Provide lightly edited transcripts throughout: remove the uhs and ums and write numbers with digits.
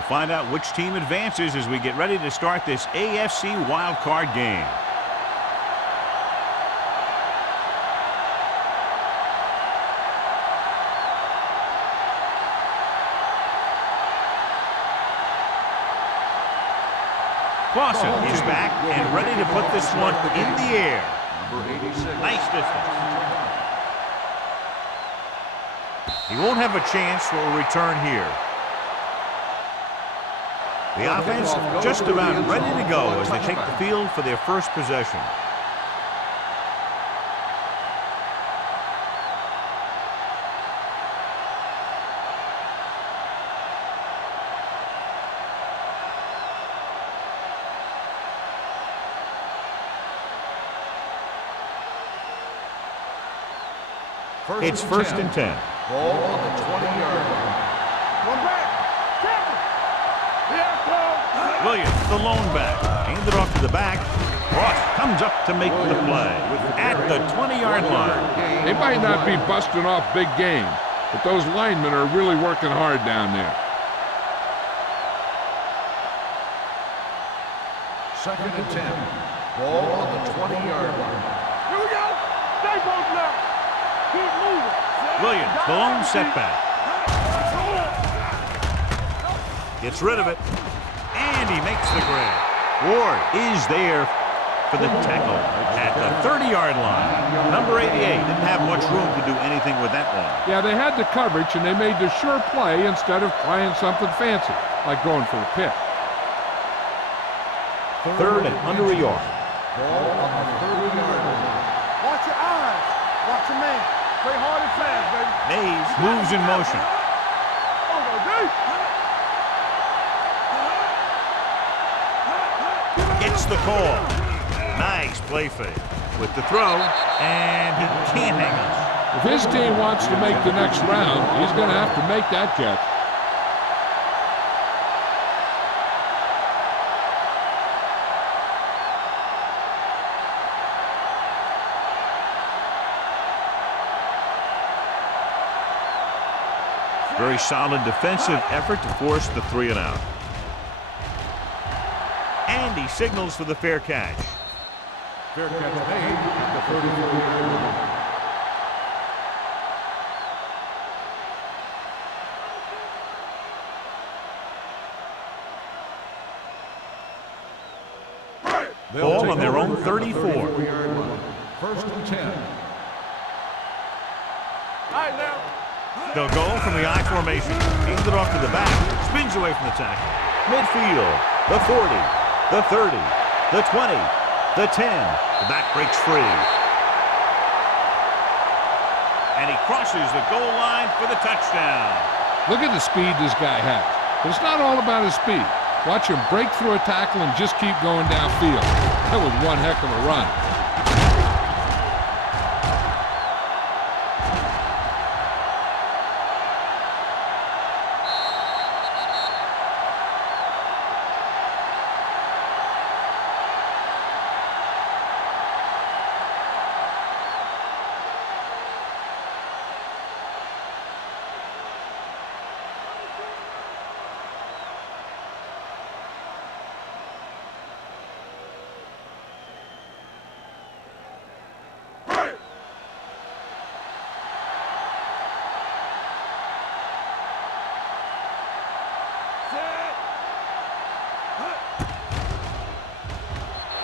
We'll find out which team advances as we get ready to start this AFC Wildcard game. Clausen is back and ready to put this one in the air. Nice distance. He won't have a chance for a return here. The offense just about ready to go as they take the field for their first possession. It's 1st and 10. Ball on the 20-yard line. One back. Williams, the lone back. Handed off to the back. Ross comes up to make the play at the 20-yard line. They might not be busting off big game, but those linemen are really working hard down there. 2nd and 10. Ball on the 20-yard line. Here we go. Stay both left. Keep moving. Williams, the lone setback. Gets rid of it. And he makes the grab. Ward is there for the tackle at the 30-yard line. Number 88 didn't have much room to do anything with that one. Yeah, they had the coverage, and they made the sure play instead of trying something fancy, like going for the pick. 3rd and under a yard. Ball on the 30-yard line. Watch your eyes. Watch your man. Play hard and fast, baby. Mays moves in motion. Gets the call. Nice play fake with the throw, and he can't hang on. If his team wants to make the next round, he's going to have to make that catch. Very solid defensive effort to force the 3 and out. And he signals for the fair catch. Fair catch made at the 34-yard line. Ball on their own 34. 1st and 10. They'll go from the I formation. Hands it off to the back. Spins away from the tackle. Midfield. The 40. The 30. The 20. The 10. The back breaks free. And he crosses the goal line for the touchdown. Look at the speed this guy has. But it's not all about his speed. Watch him break through a tackle and just keep going downfield. That was one heck of a run.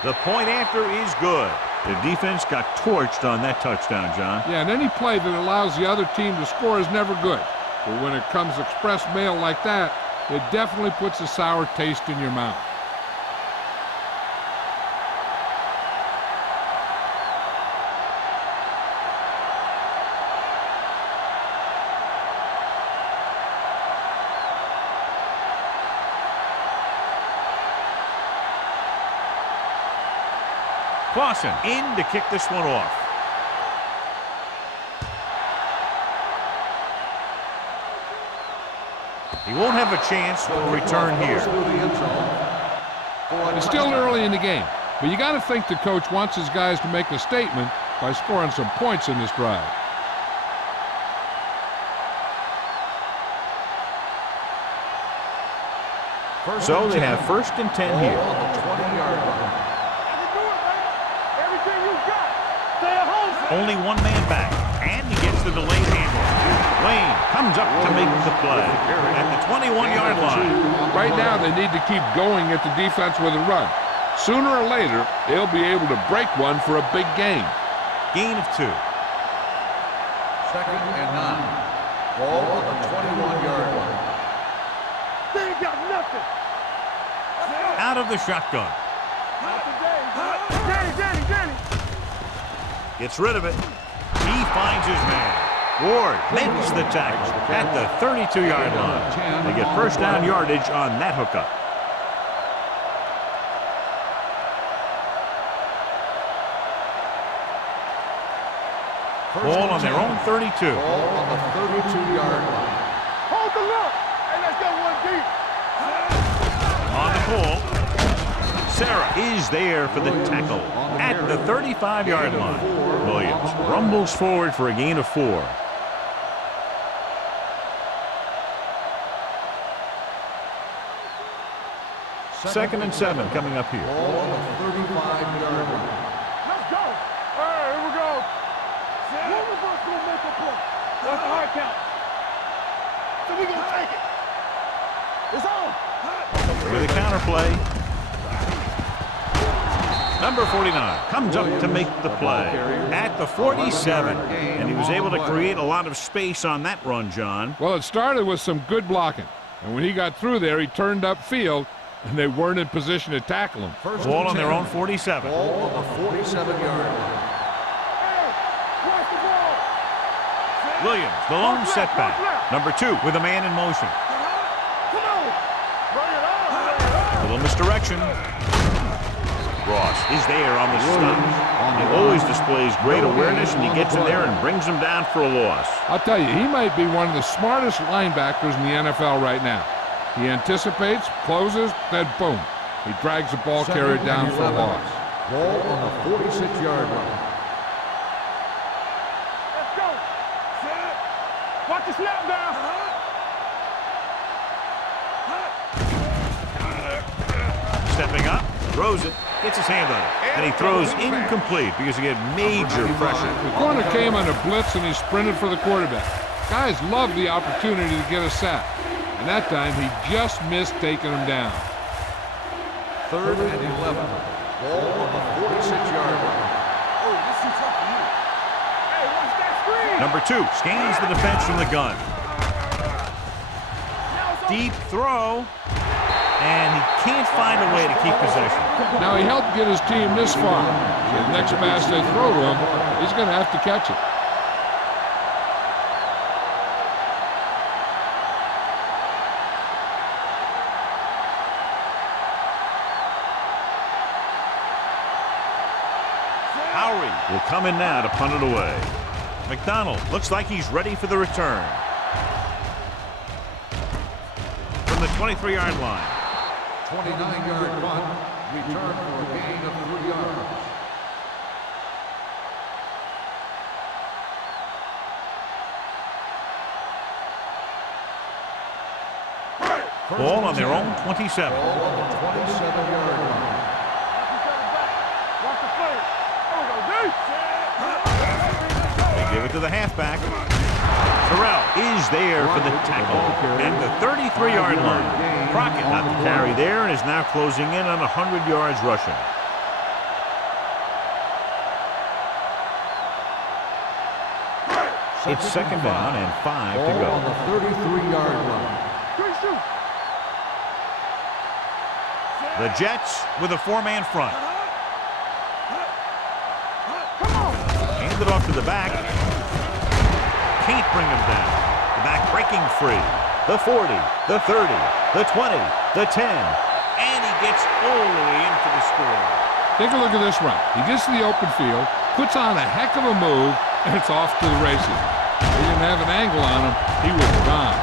The point after is good. The defense got torched on that touchdown, John. Yeah, and any play that allows the other team to score is never good. But when it comes express mail like that, it definitely puts a sour taste in your mouth. Clausen in to kick this one off. He won't have a chance for a return here. It's still early in the game, but you got to think the coach wants his guys to make a statement by scoring some points in this drive. So they have 1st and 10 here. Ball on the 20-yard line. Everything you got. Stay at home. Only one man back, and he gets the delayed handle. Lane comes up to make the play at the 21-yard line. Right now, they need to keep going at the defense with a run. Sooner or later, they'll be able to break one for a big gain. Gain of 2. 2nd and 9. Ball on the 21-yard line. They ain't got nothing. Out of the shotgun. Danny. Gets rid of it. He finds his man. Ward makes the tackle at the 32-yard line. They get 1st down yardage on that hookup. Ball on their own 32. Ball on the 32-yard line. Hold the look. Hey, let's go one deep. On the pull. Sarah is there for the tackle at the 35-yard line. Williams rumbles forward for a gain of 4. Second and 7 coming up here. Ball on the 35-yard line. Let's go. All right, here we go. One of us will make a play. That's the hard count. So we're going to take it. It's on. With a counter play. Number 49 comes up to make the play at the 47. And he was able to create a lot of space on that run, John. Well, it started with some good blocking. And when he got through there, he turned upfield, and they weren't in position to tackle him. Ball on their own 47. Ball on the 47-yard line. Williams, the lone setback. Number 2 with a man in motion. A little misdirection. Ross is there on the stop. He always displays great awareness, and he gets in there and brings him down for a loss. I'll tell you, he might be one of the smartest linebackers in the NFL right now. He anticipates, closes, then boom. He drags the ball carrier down for a loss. Ball on the 46-yard line. Let's go. Watch the snap down. Stepping up, throws it, gets his hand on it, and he throws incomplete because he had major pressure. The corner came on a blitz, and he sprinted for the quarterback. Guys love the opportunity to get a sack. And that time, he just missed taking him down. 3rd and 11. Ball on the 46-yard line. Oh, this is up for you. Hey, watch that screen. Number 2 scans the defense from the gun. Deep throw, and he can't find a way to keep possession. Now, he helped get his team this far. So the next pass they throw to him, he's going to have to catch it. Will come in now to punt it away. McDonald looks like he's ready for the return. From the 23-yard line. 29-yard punt. Return for a gain of 3 yards. Ball on their own 27. Ball on the 27-yard line. They give it to the halfback. Terrell is there for the tackle at the 33-yard line. Crockett got the carry there and is now closing in on 100 yards rushing. It's 2nd down and 5 to go. On the 33-yard line. The Jets with a 4-man front. Handed off to the back. Can't bring him down. The back breaking free. The 40, the 30, the 20, the 10. And he gets all the way into the score. Take a look at this run. He gets to the open field, puts on a heck of a move, and it's off to the races. He didn't have an angle on him. He was gone.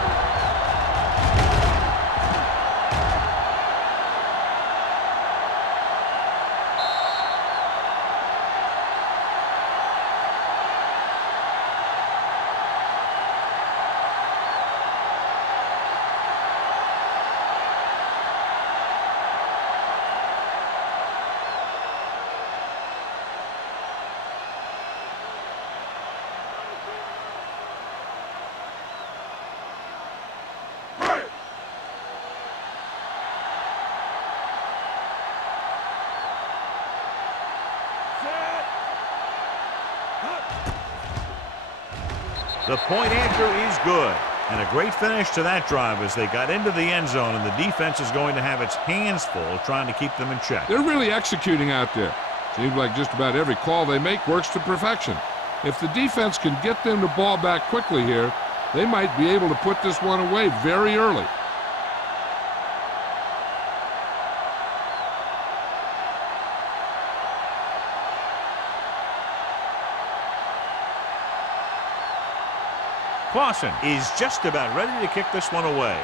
The point after is good. And a great finish to that drive as they got into the end zone, and the defense is going to have its hands full trying to keep them in check. They're really executing out there. Seems like just about every call they make works to perfection. If the defense can get them the ball back quickly here, they might be able to put this one away very early. Clausen is just about ready to kick this one away.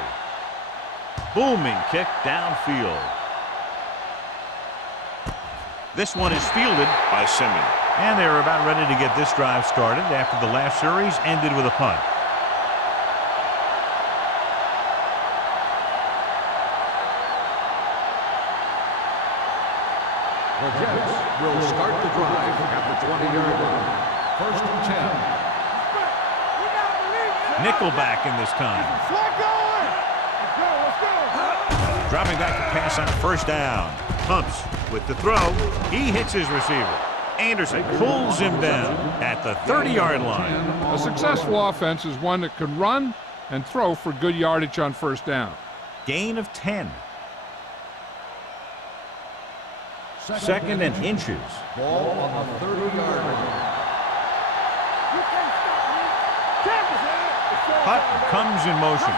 Booming kick downfield. This one is fielded by Simeon. And they're about ready to get this drive started after the last series ended with a punt. The Jets will start the drive at the 20-yard line. First and 10. Nickelback in this time. Dropping back to pass on first down. Pumps with the throw. He hits his receiver. Anderson pulls him down at the 30-yard line. A successful offense is one that can run and throw for good yardage on first down. Gain of 10. Second and inches. Ball on the 30-yard line. Putt comes in motion.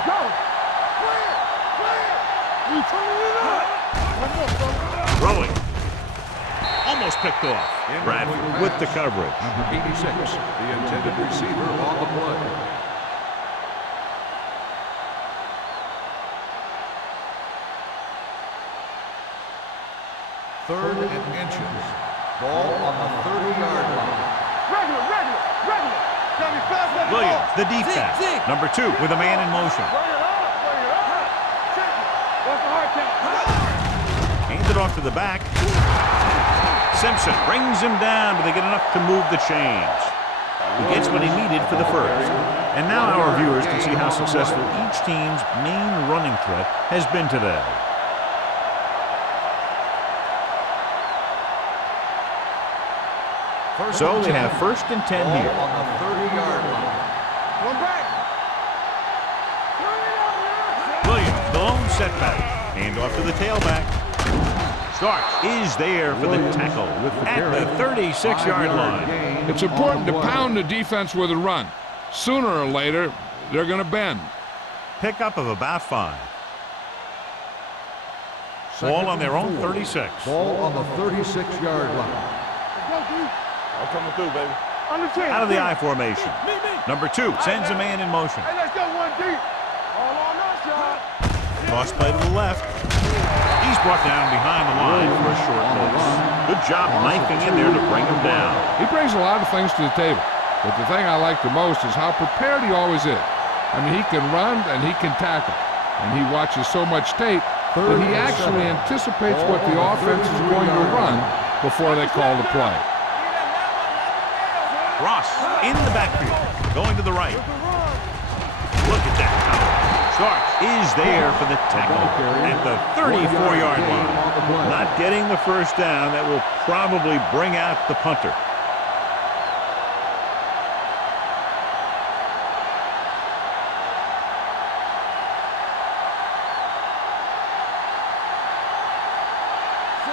Throwing. Almost picked off. Bradford with the coverage. Number 86, the intended receiver on the play. Third and inches. Ball on the 30-yard line. Regular. Williams, the deep back. Number 2 with a man in motion. Hands it off to the back. Simpson brings him down, but they get enough to move the chains. He gets what he needed for the first. And now our viewers can see how successful each team's main running threat has been today. So they have first and 10 here. On the 30-yard line. One back. Williams, the lone setback. Hand off to the tailback. Starks is there for the tackle at the 36-yard line. It's important to pound the defense with a run. Sooner or later, they're going to bend. Pickup of about 5. Ball on their own 36. Ball on the 36-yard line. I'm coming through, baby. Out of the I formation. Number 2 sends a man in motion. Hey, let's go one deep. All on us, y'all. Toss play to the left. He's brought down behind the line for a short loss. Good job knifing in there to bring him down. He brings a lot of things to the table, but the thing I like the most is how prepared he always is. I mean, he can run and he can tackle, and he watches so much tape that he actually anticipates what the offense is going to run before they call the play. Ross in the backfield, going to the right. Look at that power. Starks is there for the tackle at the 34-yard line. Not getting the first down. That will probably bring out the punter.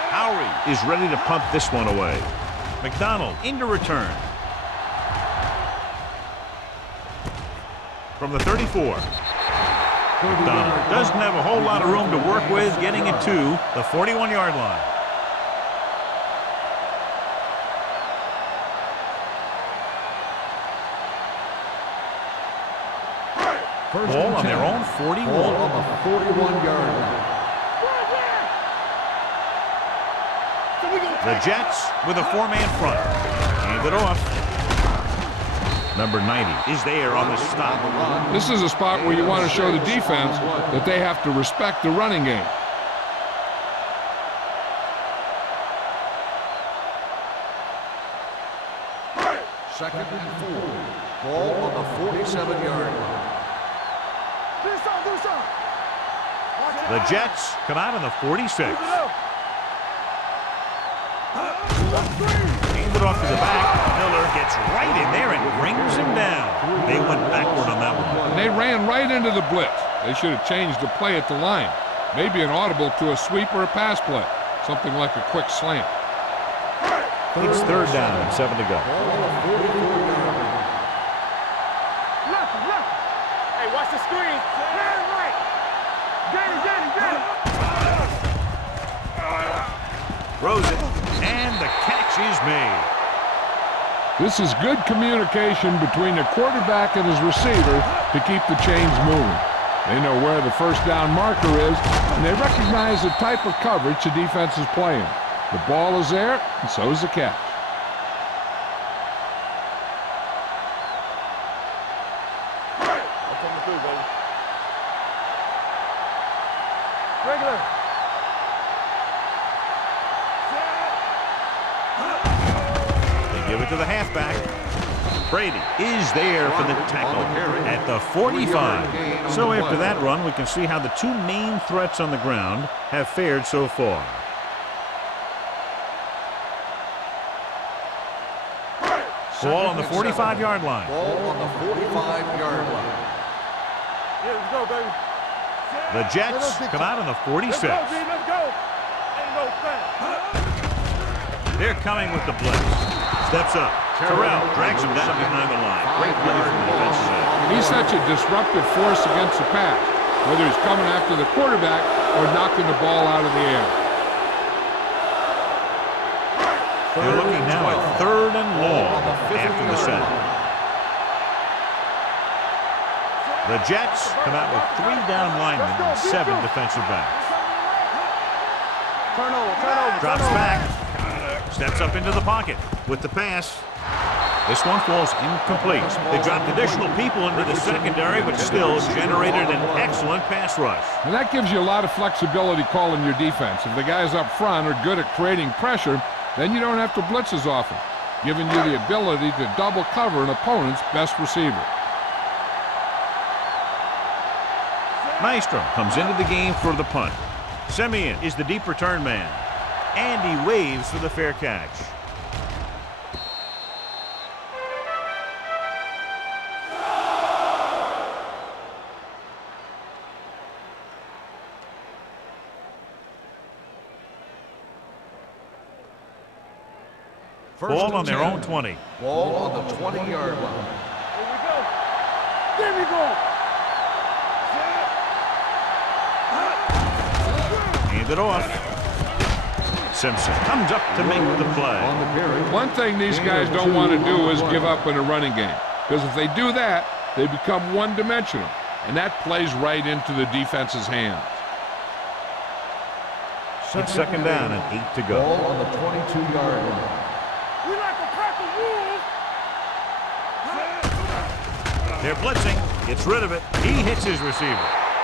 Howery is ready to punt this one away. McDonald into return. From the 34. McDonald doesn't have a whole lot of room to work with, getting it to the 41-yard line. Ball on their own 41. Ball on the 41-yard line. The Jets with a 4-man front. Hand it off. Number 90 is there on the stop. This is a spot where you want to show the defense that they have to respect the running game. Second and 4. Ball on the 47-yard line. The Jets come out on the 46. Hand it off to the back. Miller gets gets right in there and brings him down. They went backward on that one. And they ran right into the blitz. They should have changed the play at the line. Maybe an audible to a sweep or a pass play. Something like a quick slant. It's third down and 7 to go. Hey, watch the screen. Right. Get him. Throws it, and the catch is made. This is good communication between the quarterback and his receiver to keep the chains moving. They know where the first down marker is, and they recognize the type of coverage the defense is playing. The ball is there, and so is the catch. Regular. They give it to the halfback. Brady is there for the tackle at the 45. So after that run, we can see how the two main threats on the ground have fared so far. Ball on the 45-yard line. Ball on the 45-yard line. Yeah, let's go, baby. The Jets come out on the 46. Let's go. Ain't no fast. They're coming with the blitz. Steps up. Terrell drags him down behind the line. Great play from the defensive end. He's such a disruptive force against the pass, whether he's coming after the quarterback or knocking the ball out of the air. They're looking now at third and long after the set. The Jets come out with 3 down linemen and 7 defensive backs. Turnover. Drops back. Steps up into the pocket with the pass. This one falls incomplete. They dropped additional people into the secondary, but still generated an excellent pass rush. And that gives you a lot of flexibility calling your defense. If the guys up front are good at creating pressure, then you don't have to blitz as often, giving you the ability to double cover an opponent's best receiver. Maestro comes into the game for the punt. Simeon is the deep return man. And he waves for the fair catch. Ball on their own 20. Ball on the 20-yard line. There we go. Hand it off. Simpson comes up to make the play. One thing these guys don't want to do is give up in a running game, because if they do that, they become one-dimensional, and that plays right into the defense's hands. It's second down and 8 to go. Ball on the 22-yard line. We like to crack the rules. They're blitzing. Gets rid of it. He hits his receiver.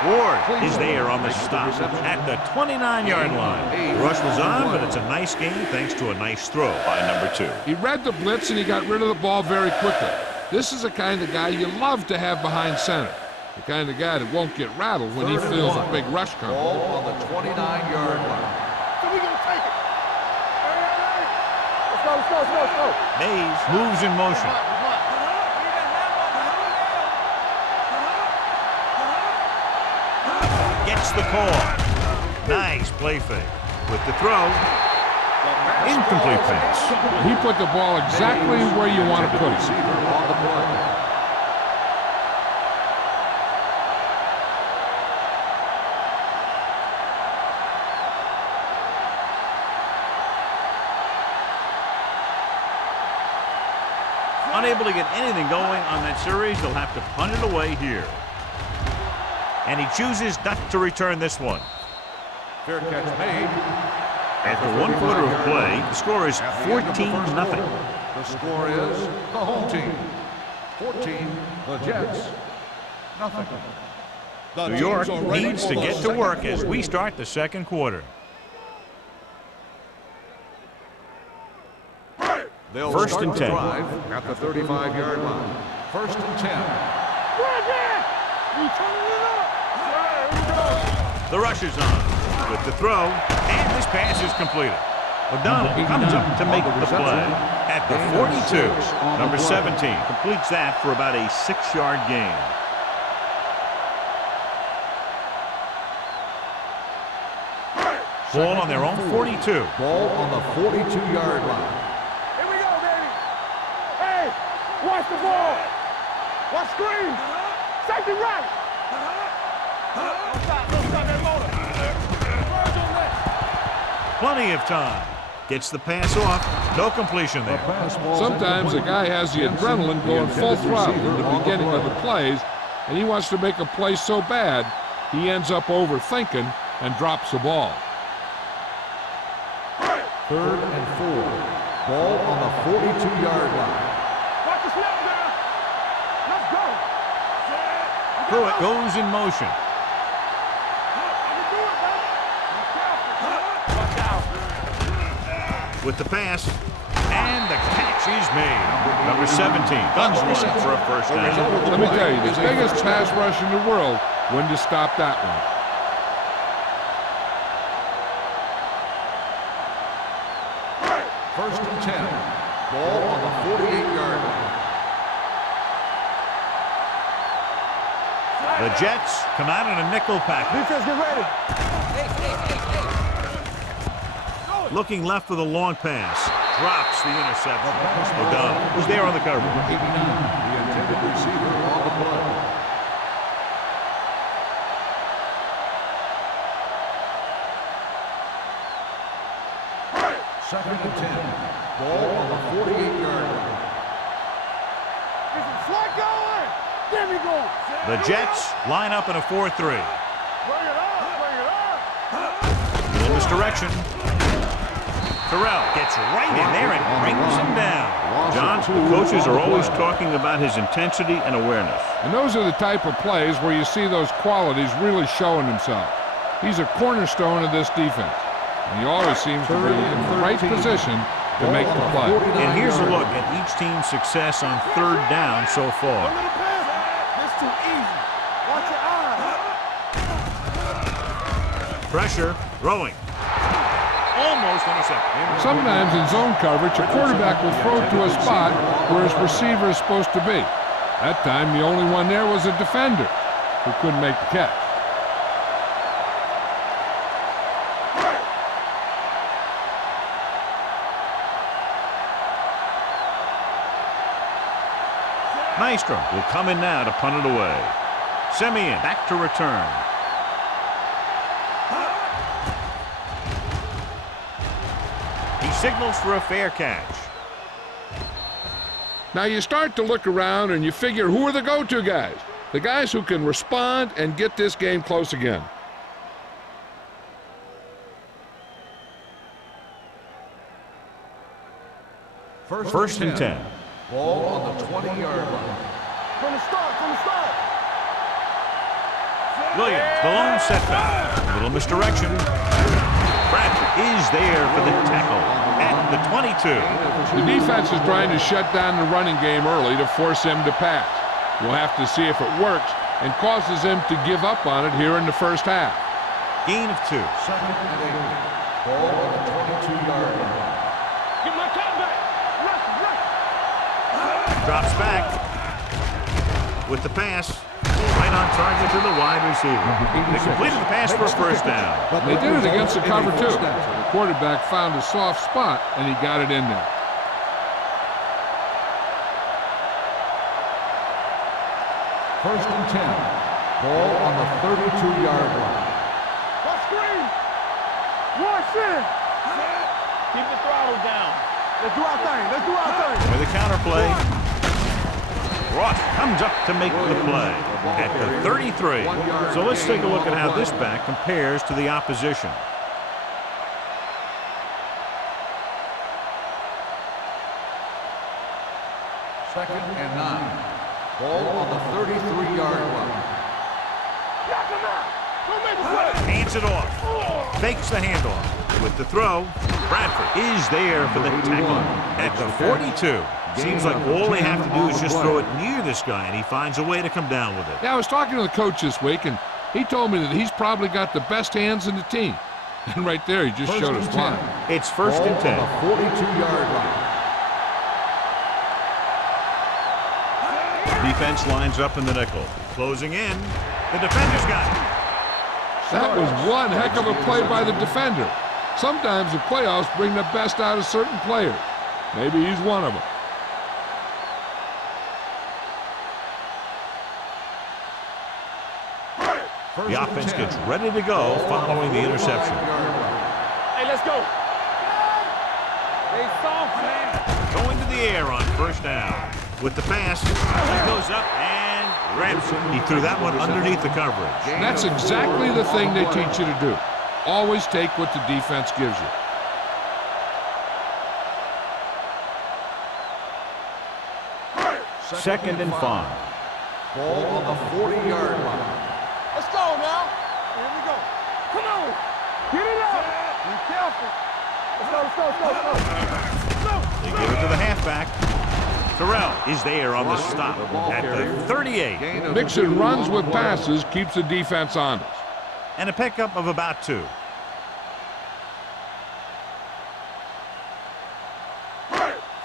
Ward is there on the stop at the 29-yard line. The rush was on, but it's a nice game thanks to a nice throw by number 2. He read the blitz and he got rid of the ball very quickly. This is the kind of guy you love to have behind center. The kind of guy that won't get rattled when he feels a big rush coming. Ball on the 29-yard line. So we gonna take it. Let's go. Mays moves in motion. Gets the call. Nice play fake. With the throw, incomplete pass. He put the ball exactly where you want to put it. On the play. Unable to get anything going on that series, they'll have to punt it away here. And he chooses not to return this one. Fair catch made. After 1 quarter of play, the score is 14-0. The score is the home team 14, the Jets nothing. New York needs to get to work as we start the second quarter. They'll First and 10. drive at the 35-yard line. First and 10. The rush is on with the throw, and this pass is completed. O'Donnell comes up to make the play at the 42. Number 17 completes that for about a 6-yard gain. Ball on their own 42. Ball on the 42-yard line. Here we go, baby. Hey, watch the ball. Watch screen. Safety right. Don't stop that motor. Birds on left. Plenty of time. Gets the pass off. No completion there. Sometimes a guy has the adrenaline going full throttle in the beginning of the plays, and he wants to make a play so bad, he ends up overthinking and drops the ball. 3rd and 4. Ball on the 42-yard line. Watch the snap down. Let's go. Pruitt goes in motion. Watch out. With the pass, and the catch is made. Number 17 guns one for a first down. Let me tell you, the biggest pass rush in the world when to stop that one. 1st and 10. Ball on the 48-yard line. The Jets come out in a nickel package. Defense, get ready. Looking left for the long pass. Drops the interception. O'Donnell, who's there on the cover. 89, the intended receiver on the play. Second and 10. Ball on the 48-yard line. Get some slack going. There we go. The Jets line up in a 4-3. Bring it up. Bring it up. In this direction. Terrell gets right in there and brings him down. John, the coaches are always talking about his intensity and awareness. And those are the type of plays where you see those qualities really showing himself. He's a cornerstone of this defense. And he always seems to be in the right position to make the play. And here's a look at each team's success on 3rd down so far. A little pass. That's too easy. Watch your eyes. Pressure, throwing. Almost intercepted. Sometimes in zone coverage, a quarterback will throw to a spot where his receiver is supposed to be. That time, the only one there was a defender who couldn't make the catch. Nystrom will come in now to punt it away. Simeon back to return. He signals for a fair catch. Now you start to look around and you figure, who are the go-to guys? The guys who can respond and get this game close again. First and 10. Ball on the 20-yard line. From the start. Williams, the lone setback. Little misdirection. Bradford is there for the tackle at the 22. The defense is trying to shut down the running game early to force him to pass. We'll have to see if it works and causes him to give up on it here in the first half. Gain of 2. 2nd and 8. Ball on the 22-yard line. Get my cat back. Drops back with the pass. Right on target to the wide receiver. They completed the pass for a first down. They did it against the cover, too. The quarterback found a soft spot, and he got it in there. First and 10. Ball on the 32-yard line. Watch screen. Watch in. Keep the throttle down. Let's do our thing. With a counterplay. Ross comes up to make the play at the 33. So let's take a look at how this back compares to the opposition. Second and 9. Ball on the 33-yard line. Knock him out. Don't make a play. Hands it off. Fakes the handoff. With the throw, Bradford is there for the tackle at the 42. Seems like all they have to do is just throw it near this guy, and he finds a way to come down with it. Yeah, I was talking to the coach this week, and he told me that he's probably got the best hands in the team. And right there, he just showed us why. It's first and 10. On the 42-yard line. Defense lines up in the nickel. Closing in. The defender's got it. That was one heck of a play by the defender. Sometimes the playoffs bring the best out of certain players. Maybe he's one of them. The offense gets ready to go following the interception. Hey, let's go. They soft, man. Going to the air on first down. With the pass, he goes up and grabs it. He threw that one underneath the coverage. That's exactly the thing they teach you to do. Always take what the defense gives you. Second and 5. Ball on the 40-yard line. Let's go now. Here we go. Come on. Get it up. Be careful. Let's go. They give it to the halfback. Terrell is there on the stop at the 38. Mixing runs with passes keeps the defense honest. And a pickup of about 2.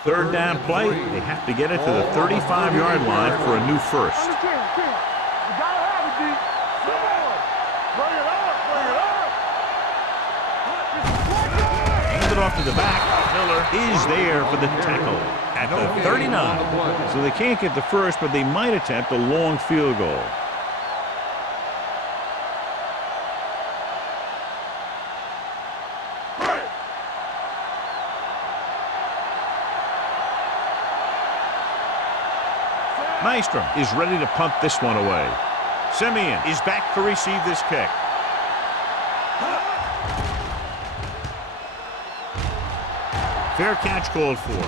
Third down play. They have to get it to the 35-yard line for a new first. You gotta have it, D. Bring it up. Hand it off to the back. Miller is there for the tackle at the 39. So they can't get the first, but they might attempt a long field goal. Nystrom is ready to punt this one away. Simeon is back to receive this kick. Fair catch called for.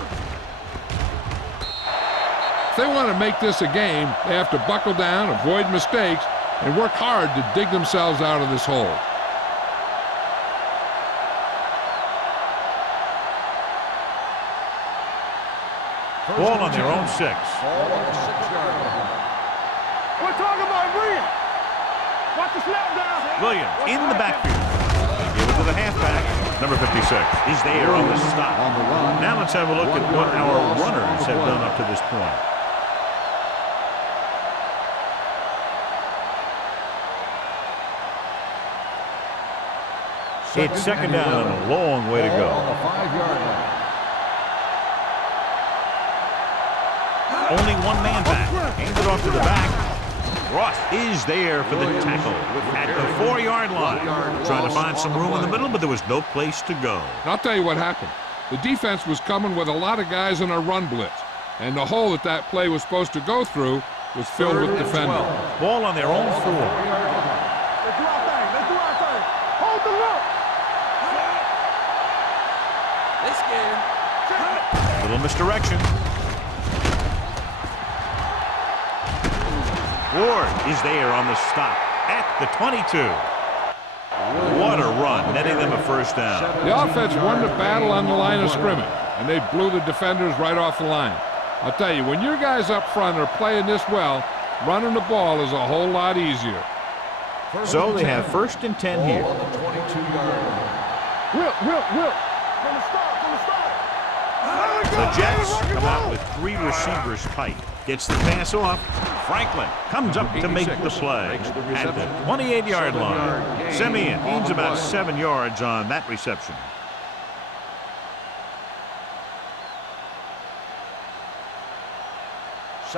If they want to make this a game, they have to buckle down, avoid mistakes, and work hard to dig themselves out of this hole. Ball on their own 6. Ball on the 6-yard line. We're talking about Williams. Watch the snap down. Williams in the backfield. They give it to the halfback. Number 56 is there on the stop. On the run. Now let's have a look at what our runners have done up to this point. It's second down and a long way to Ball go. on the 5-yard line. Only one man back. Hands it off to the back. Ross is there for the tackle at the 4-yard line. Trying to find some room in the middle, but there was no place to go. And I'll tell you what happened. The defense was coming with a lot of guys in a run blitz, and the hole that play was supposed to go through was filled with defenders. Ball on their own 4. Let's do our thing. Hold the look. They scared. Little misdirection. Ward is there on the stop at the 22. What a run, netting them a first down. The offense won the battle on the line of scrimmage, and they blew the defenders right off the line. I'll tell you, when your guys up front are playing this well, running the ball is a whole lot easier. So they have first and 10 here. On the 22-yard line. Will. From the start. The Jets come out with 3 receivers tight. Gets the pass off. Franklin comes up to make the play at the 28-yard line. Simeon gains about 7 yards on that reception.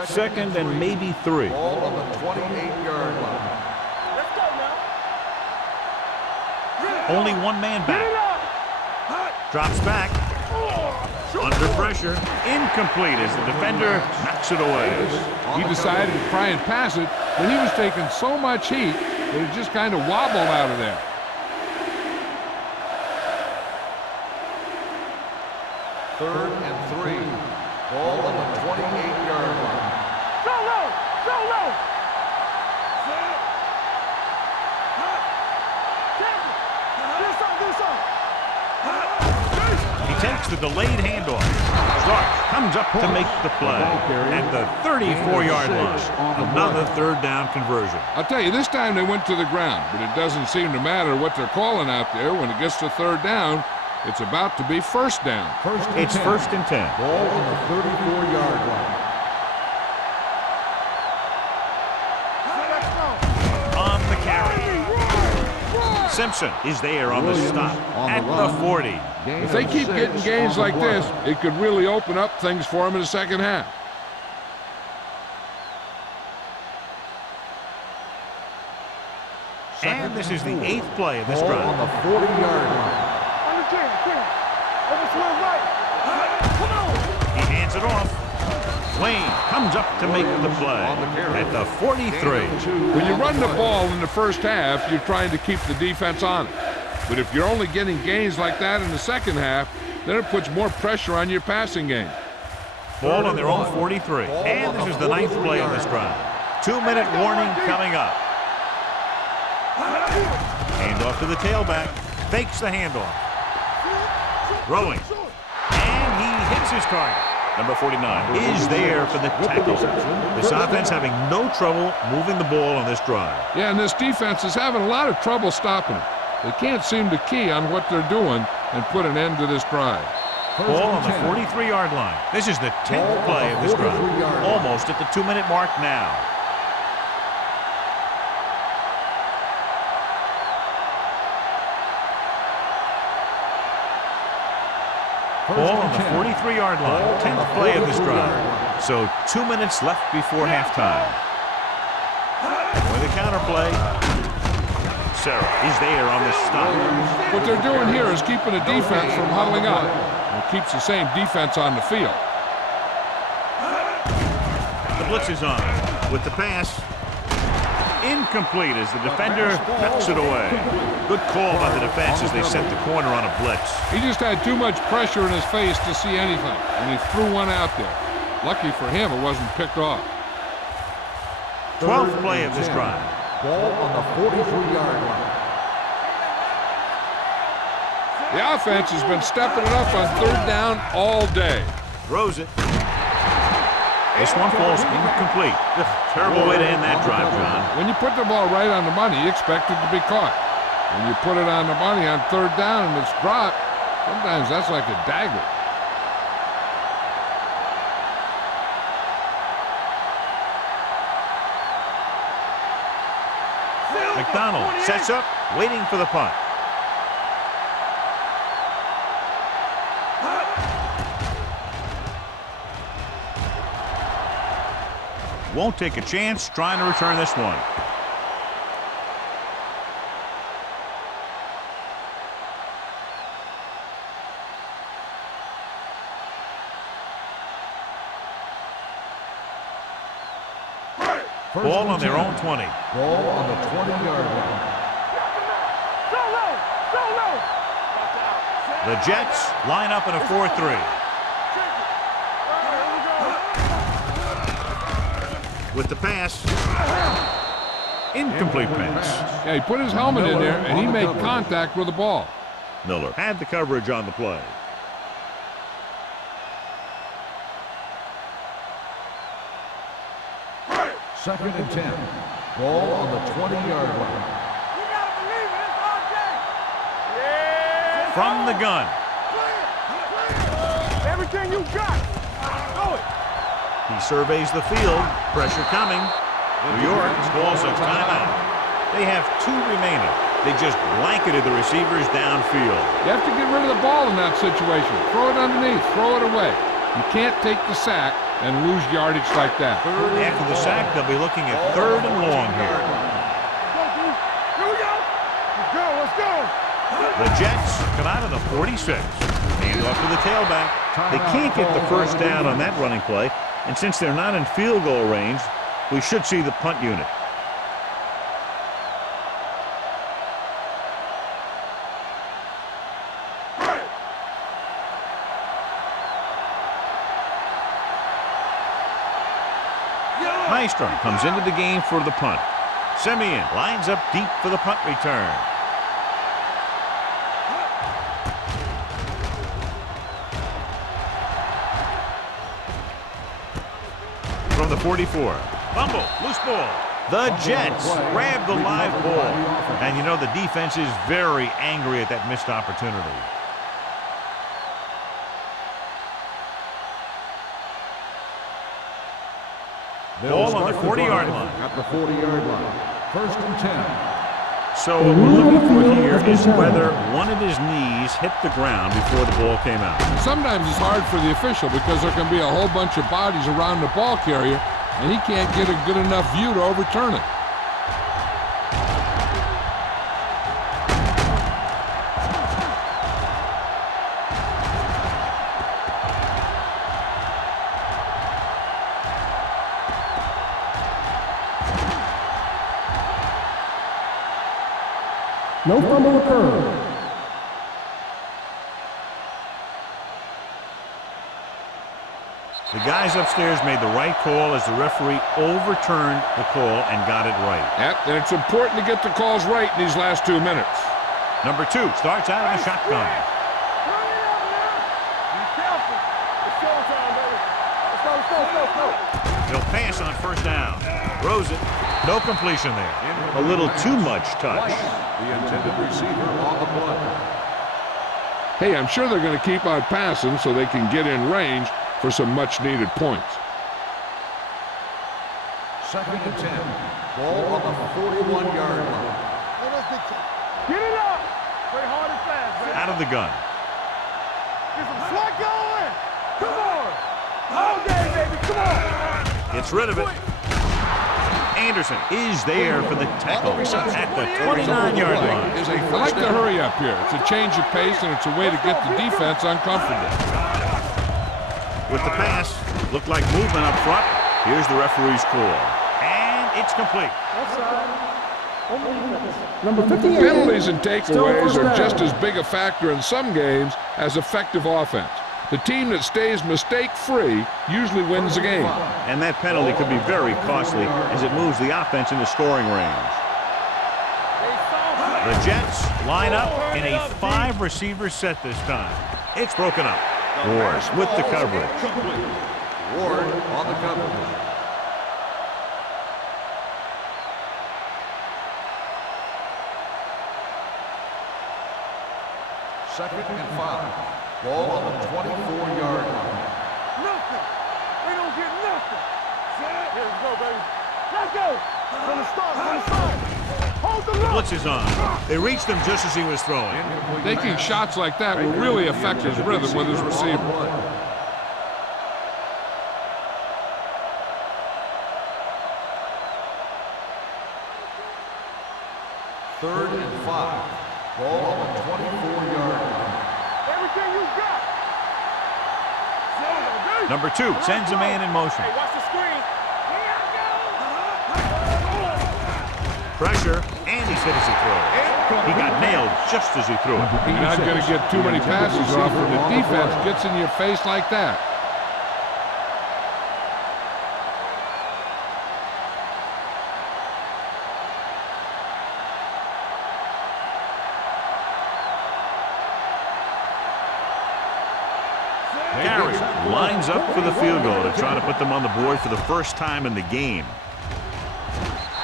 Second and maybe 3. Ball on the 28-yard line. Let's go now. Only one man back. Drops back. Under pressure. Incomplete as the defender knocks it away. He decided to try and pass it, but he was taking so much heat that it just kind of wobbled out of there. Third and 3. Ball on the 28-yard line. Go low. He takes the delayed handoff. Starks comes up to make the play at the 34-yard line. Another third down conversion. I'll tell you, this time they went to the ground, but it doesn't seem to matter what they're calling out there. When it gets to third down, it's about to be first down. It's 1st and 10. Ball on the 34-yard line. On the carry. Simpson is there on the stop at the 40. If they keep getting gains like this, it could really open up things for them in the second half. And this is the 8th play of this drive. On the 40-yard line. He hands it off. Wayne comes up to make the play at the 43. When you run the ball in the first half, you're trying to keep the defense on it. But if you're only getting gains like that in the second half, then it puts more pressure on your passing game. Ball on their own 43. And this is the 9th play of this drive. 2-minute warning coming up. Handoff to the tailback. Fakes the handoff. Throwing. And he hits his target. Number 49 is there for the tackle. This offense having no trouble moving the ball on this drive. Yeah, and this defense is having a lot of trouble stopping it. They can't seem to key on what they're doing and put an end to this drive. Ball on the 43-yard line. This is the 10th play of this drive. Almost at the 2-minute mark now. Ball on the 43-yard line. 10th play of this drive. So 2 minutes left before halftime. With a counterplay. Sarah is there on the stop. What they're doing here is keeping the defense from huddling up. It keeps the same defense on the field. The blitz is on. With the pass. Incomplete as the defender knocks it away. Good call by the defense as they sent the corner on a blitz. He just had too much pressure in his face to see anything, and he threw one out there. Lucky for him, it wasn't picked off. 12th play of this drive. Ball on the 43-yard line. The offense has been stepping it up on third down all day. Throws it. This one falls incomplete. Terrible way to end that drive, John. When you put the ball right on the money, you expect it to be caught. When you put it on the money on third down and it's dropped, sometimes that's like a dagger. McDonald sets up, waiting for the punt. Won't take a chance trying to return this one. Ball on their own 20. Ball on the 20-yard line. The Jets line up in a 4-3. With the pass. Incomplete pass. Yeah, he put his helmet in there, and he made contact with the ball. Miller had the coverage on the play. Second and 10. Ball on the 20-yard line. From the gun. Everything you got. Go it. He surveys the field. Pressure coming. New York calls a timeout. They have 2 remaining. They just blanketed the receivers downfield. You have to get rid of the ball in that situation. Throw it underneath. Throw it away. You can't take the sack and lose yardage like that. After the sack, they'll be looking at 3rd and long here. Here we go. Let's go. The Jets come out of the 46. Hand off to the tailback. They can't get the first down on that running play, and since they're not in field goal range, we should see the punt unit. Maestro comes into the game for the punt. Simeon lines up deep for the punt return. the 44. Fumble, loose ball. The Jets grab the live ball. And you know the defense is very angry at that missed opportunity. Ball on the 40-yard line. At the 40-yard line. 1st and 10. So what we're looking for here is whether one of his knees hit the ground before the ball came out. Sometimes it's hard for the official because there can be a whole bunch of bodies around the ball carrier, and he can't get a good enough view to overturn it. No fumble occurred. The guys upstairs made the right call as the referee overturned the call and got it right. Yep, and it's important to get the calls right in these last 2 minutes. Number 2 starts out in a shotgun. He'll pass on 1st down. Throws it. No completion there. A little too much touch. The intended receiver on the play. Hey, I'm sure they're going to keep on passing so they can get in range for some much-needed points. 2nd and 10. Ball on the 41-yard line. Get it up. Play hard and fast, man. Out of the gun. Get some swag going. Come on. All day, baby. Come on. Gets rid of it. Anderson is there for the tackle at the 29-yard line. I like to hurry up here. It's a change of pace, and it's a way to get the defense uncomfortable. With the pass, looked like movement up front. Here's the referee's call. And it's complete. Number 58. Penalties and takeaways are just as big a factor in some games as effective offense. The team that stays mistake-free usually wins the game. And that penalty could be very costly as it moves the offense into scoring range. The Jets line up in a 5-receiver set this time. It's broken up. Ward with the coverage. Ward on the coverage. Second and 5. Ball on the 24-yard line. Nothing. We don't get nothing. Here we go, baby. Let's go. From the start, from the start. Hold the The look. blitz is on. They reached him just as he was throwing. Taking shots like that will really affect his rhythm with his receiver. 3rd and 5. Ball on the 24-yard line. Everything you got. Number 2 sends a man in motion. Hey, watch the screen. Here I go. Pressure, and he's hit as he throws. He got nailed just as he threw it. You're not going to get too many passes off when the defense gets in your face like that. Gary lines up for the field goal to try to put them on the board for the first time in the game.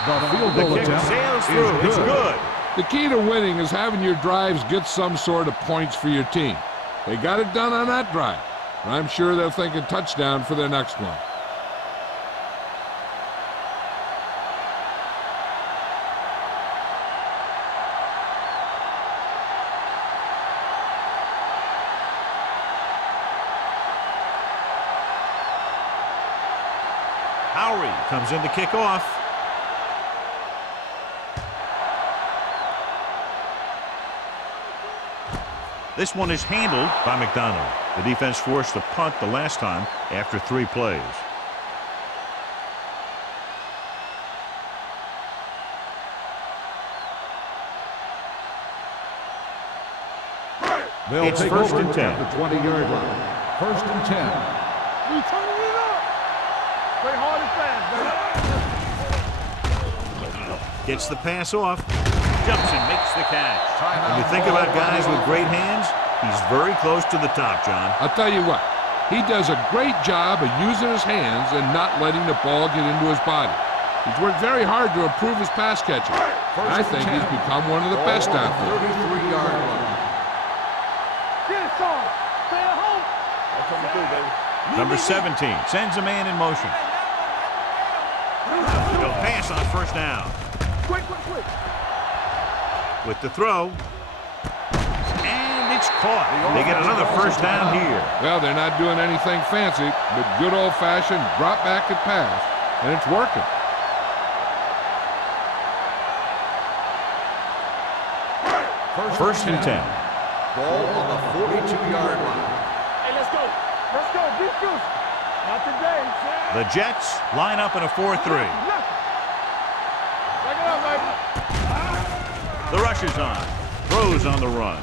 The The kick sails through. It's good. The key to winning is having your drives get some sort of points for your team. They got it done on that drive, and I'm sure they're thinking touchdown for their next one. Howery comes in to kick off. This one is handled by McDonald. The defense forced a punt the last time after 3 plays. They'll It's take 1st over and 10. at the 20-yard line. 1st and 10. We turning it up. Play hard and fast, baby. Gets the pass off. Jumps and makes the catch. When you think about guys with great hands, he's very close to the top, John. I'll tell you what, He does a great job of using his hands and not letting the ball get into his body. He's worked very hard to improve his pass catching. I think he's become one of the best out there. 33-yard line. Get it, son. Stay at home. That's what we do, baby. Number 17 sends a man in motion. He'll pass on first down. Quick. With the throw. And it's caught. They get another first down here. Well, they're not doing anything fancy, but good old-fashioned drop back and pass, and it's working. First and 10. Ball on the 42-yard line. Hey, let's go. Defense. Not today. The Jets line up in a 4-3. Back it up, baby. The rush is on. Throws on the run.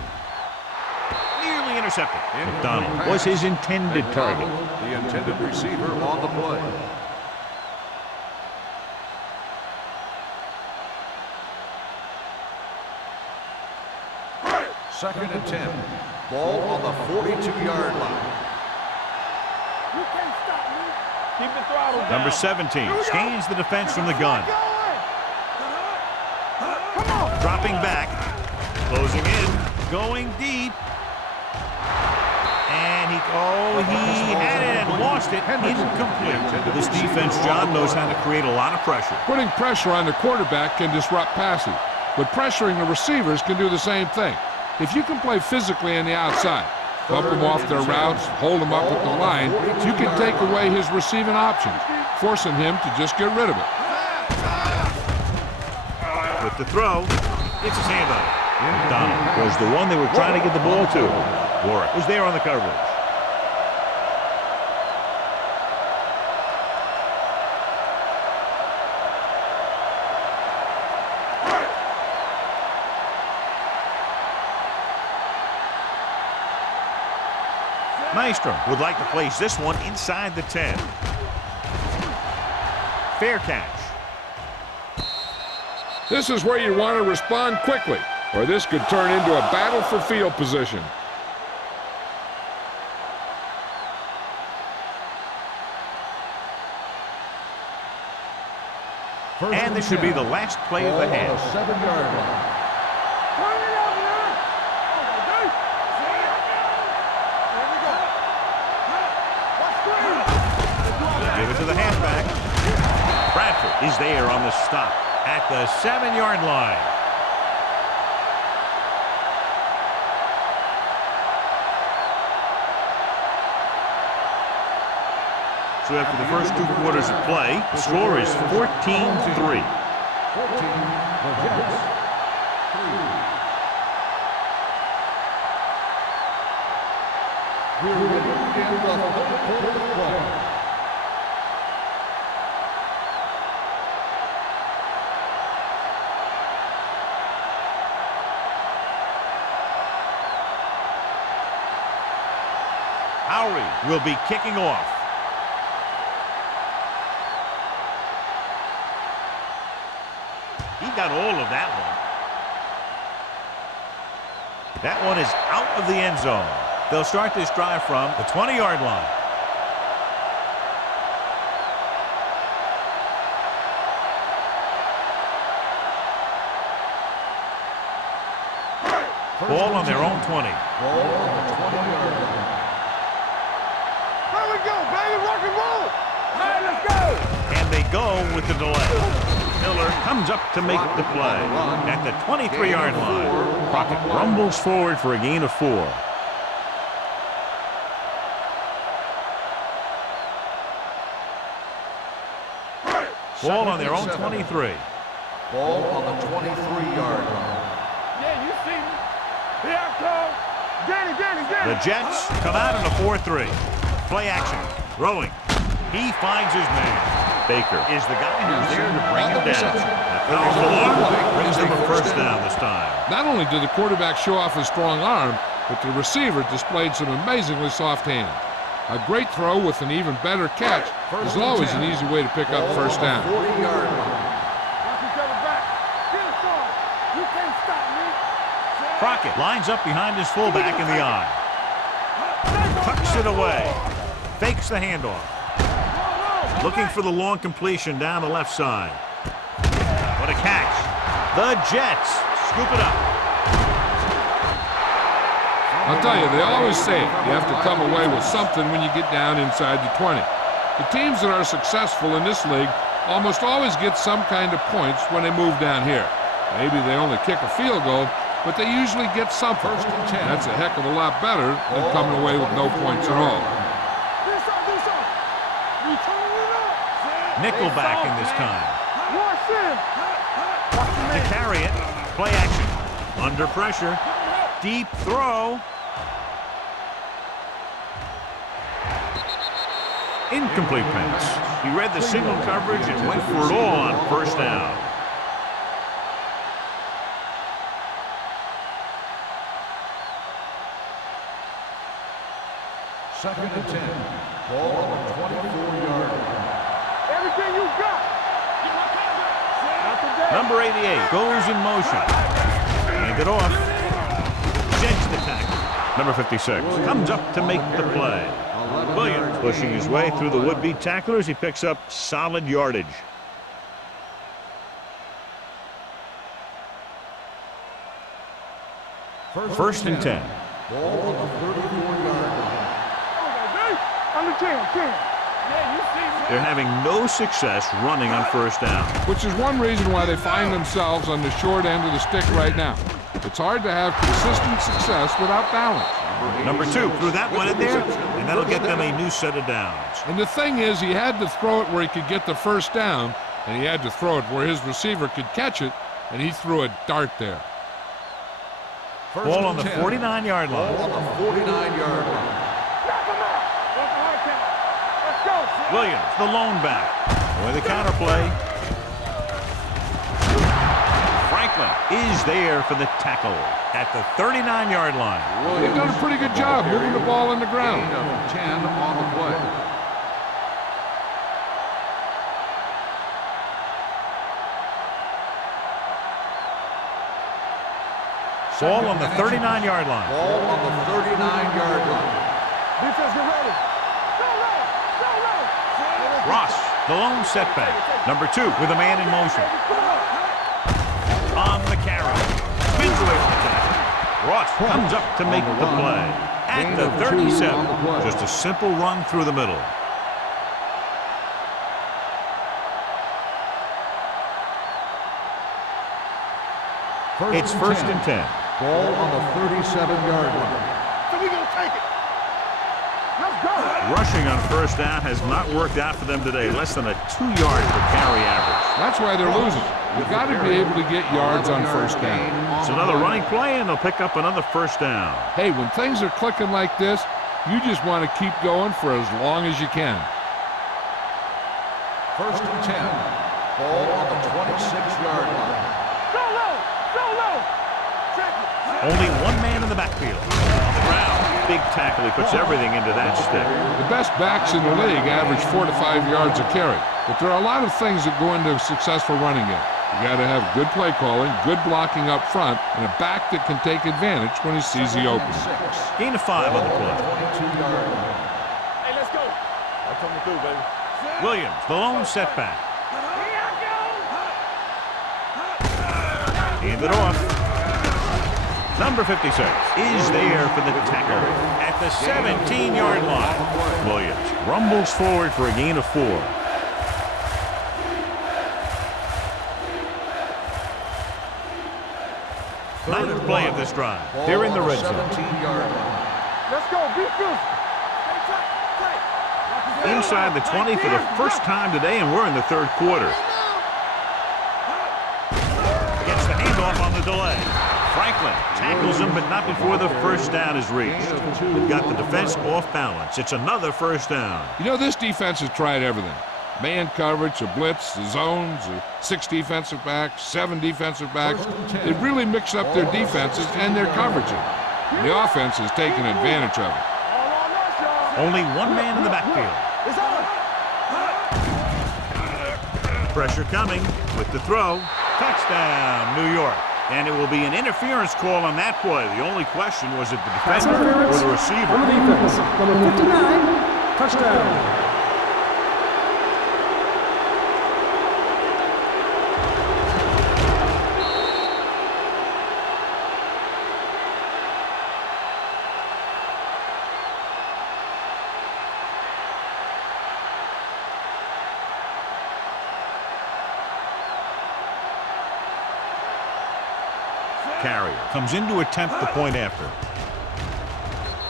Nearly intercepted. McDonald was his intended target. The intended receiver on the play. Second and 10. Ball on the 42-yard line. You can't stop me. Keep the throttle down. Number 17 scans the defense from the gun. Come on. Dropping back. Closing in. Going deep. And he had it and lost it. Incomplete. This defense, John, knows how to create a lot of pressure. Putting pressure on the quarterback can disrupt passing, but pressuring the receivers can do the same thing. If you can play physically on the outside, bump them off their routes, hold them up at the line, you can take away his receiving options, forcing him to just get rid of it. With the throw, it's his handoff. McDonald was the one they were trying to get the ball to. Warwick was there on the coverage. Maestro would like to place this one inside the 10. Fair catch. This is where you want to respond quickly, or this could turn into a battle for field position. And this should be the last play of the half. 7-yard line. Turn it up, man. Give it to the halfback. Bradford is there on the stop at the 7-yard line. So after the first 2 quarters of play, the score is 14-3. 14, the Jets. 3. We're ready to begin the third quarter of play. Howery will be kicking off. He got all of that one. That one is out of the end zone. They'll start this drive from the 20-yard line. Ball on their own 20. Ball on the 20-yard line. Here we go, baby. Rock and roll. All right, let's go. And they go with the delay. Miller comes up to make the play at the 23-yard line. Crockett rumbles forward for a gain of 4. Ball on their own 23. Ball on the 23-yard line. Yeah, you see me. Here I come. Danny. The Jets come out in a 4-3. Play action. Throwing. He finds his man. Baker is the guy who's there to bring him down. That powerful arm brings them a first down this time. Not only did the quarterback show off his strong arm, but the receiver displayed some amazingly soft hands. A great throw with an even better catch is always an easy way to pick up first down. 40-yard line. Watch each other back. Get it, son. You can't stop me. Crockett lines up behind his fullback in the eye. Tucks it away. Fakes the handoff. Looking for the long completion down the left side. What a catch. The Jets scoop it up. I'll tell you, they always say it. You have to come away with something when you get down inside the 20. The teams that are successful in this league almost always get some kind of points when they move down here. Maybe they only kick a field goal, but they usually get something. That's a heck of a lot better than coming away with no points at all. Nickelback in this time. To carry it. Play action. Under pressure. Deep throw. Incomplete pass. He read the single coverage and went for it all on first down. Second and 10. Ball on the 24-yard line. Everything you got. Number 88 goes in motion. Hand it off. Jets the tackle. Number 56 comes up to make the play. Williams pushing his way through the would-be tacklers. He picks up solid yardage. First and 10. Ball on the 34-yard line. Under 10. They're having no success running on first down. Which is one reason why they find themselves on the short end of the stick right now. It's hard to have consistent success without balance. Number 2 threw that one in there, and that'll get them a new set of downs. And the thing is, he had to throw it where he could get the first down, and he had to throw it where his receiver could catch it, and he threw a dart there. Ball on the 49-yard line. Ball on the 49-yard line. Williams, the lone back. With a counterplay. Franklin is there for the tackle at the 39-yard line. They've done a pretty good job moving the ball in the ground. 10 on the play. Ball on the 39-yard line. Ball on the 39-yard line. Defense, get ready. Ross, the lone setback. Number 2 with a man in motion. On the carry. Spins away from the tackle. Ross comes up to make the play. At the 37. Just a simple run through the middle. It's first and 10. Ball on the 37-yard line. So we gonna take it. Let's go. Rushing on first down has not worked out for them today. Less than a 2-yard per carry average. That's why they're losing. You've got to be able to get yards on first down. It's another running play, and they'll pick up another first down. Hey, when things are clicking like this, you just want to keep going for as long as you can. First and 10. Ball on the 26-yard line. Go low. Only one man in the backfield. On the ground. Big tackle. He puts everything into that stick. The best backs in the league average 4 to 5 yards a carry. But there are a lot of things that go into a successful running game. You got to have good play calling, good blocking up front, and a back that can take advantage when he sees the opening. Gain of 5 on the play. 22-yard line. Hey, let's go. I'm coming through, baby. Williams, the lone setback. Hand it off. Number 56 is there for the tackle at the 17-yard line. Williams rumbles forward for a gain of 4. Ninth play of this drive. They're in the red zone. 17-yard line. Let's go. Be good. Inside the 20 for the first time today, and we're in the third quarter. Gets the handoff on the delay. Franklin tackles him, but not before the first down is reached. They've got the defense off balance. It's another first down. You know, this defense has tried everything. Man coverage, a blitz, the zones, 6 defensive backs, 7 defensive backs. They've really mixed up their defenses and their coverages. The offense has taken advantage of it. Only one man in the backfield. Pressure coming with the throw. Touchdown, New York. And it will be an interference call on that play. The only question was it the defender or the receiver. On the defense, number 59, Touchdown. Carrier comes in to attempt the point after.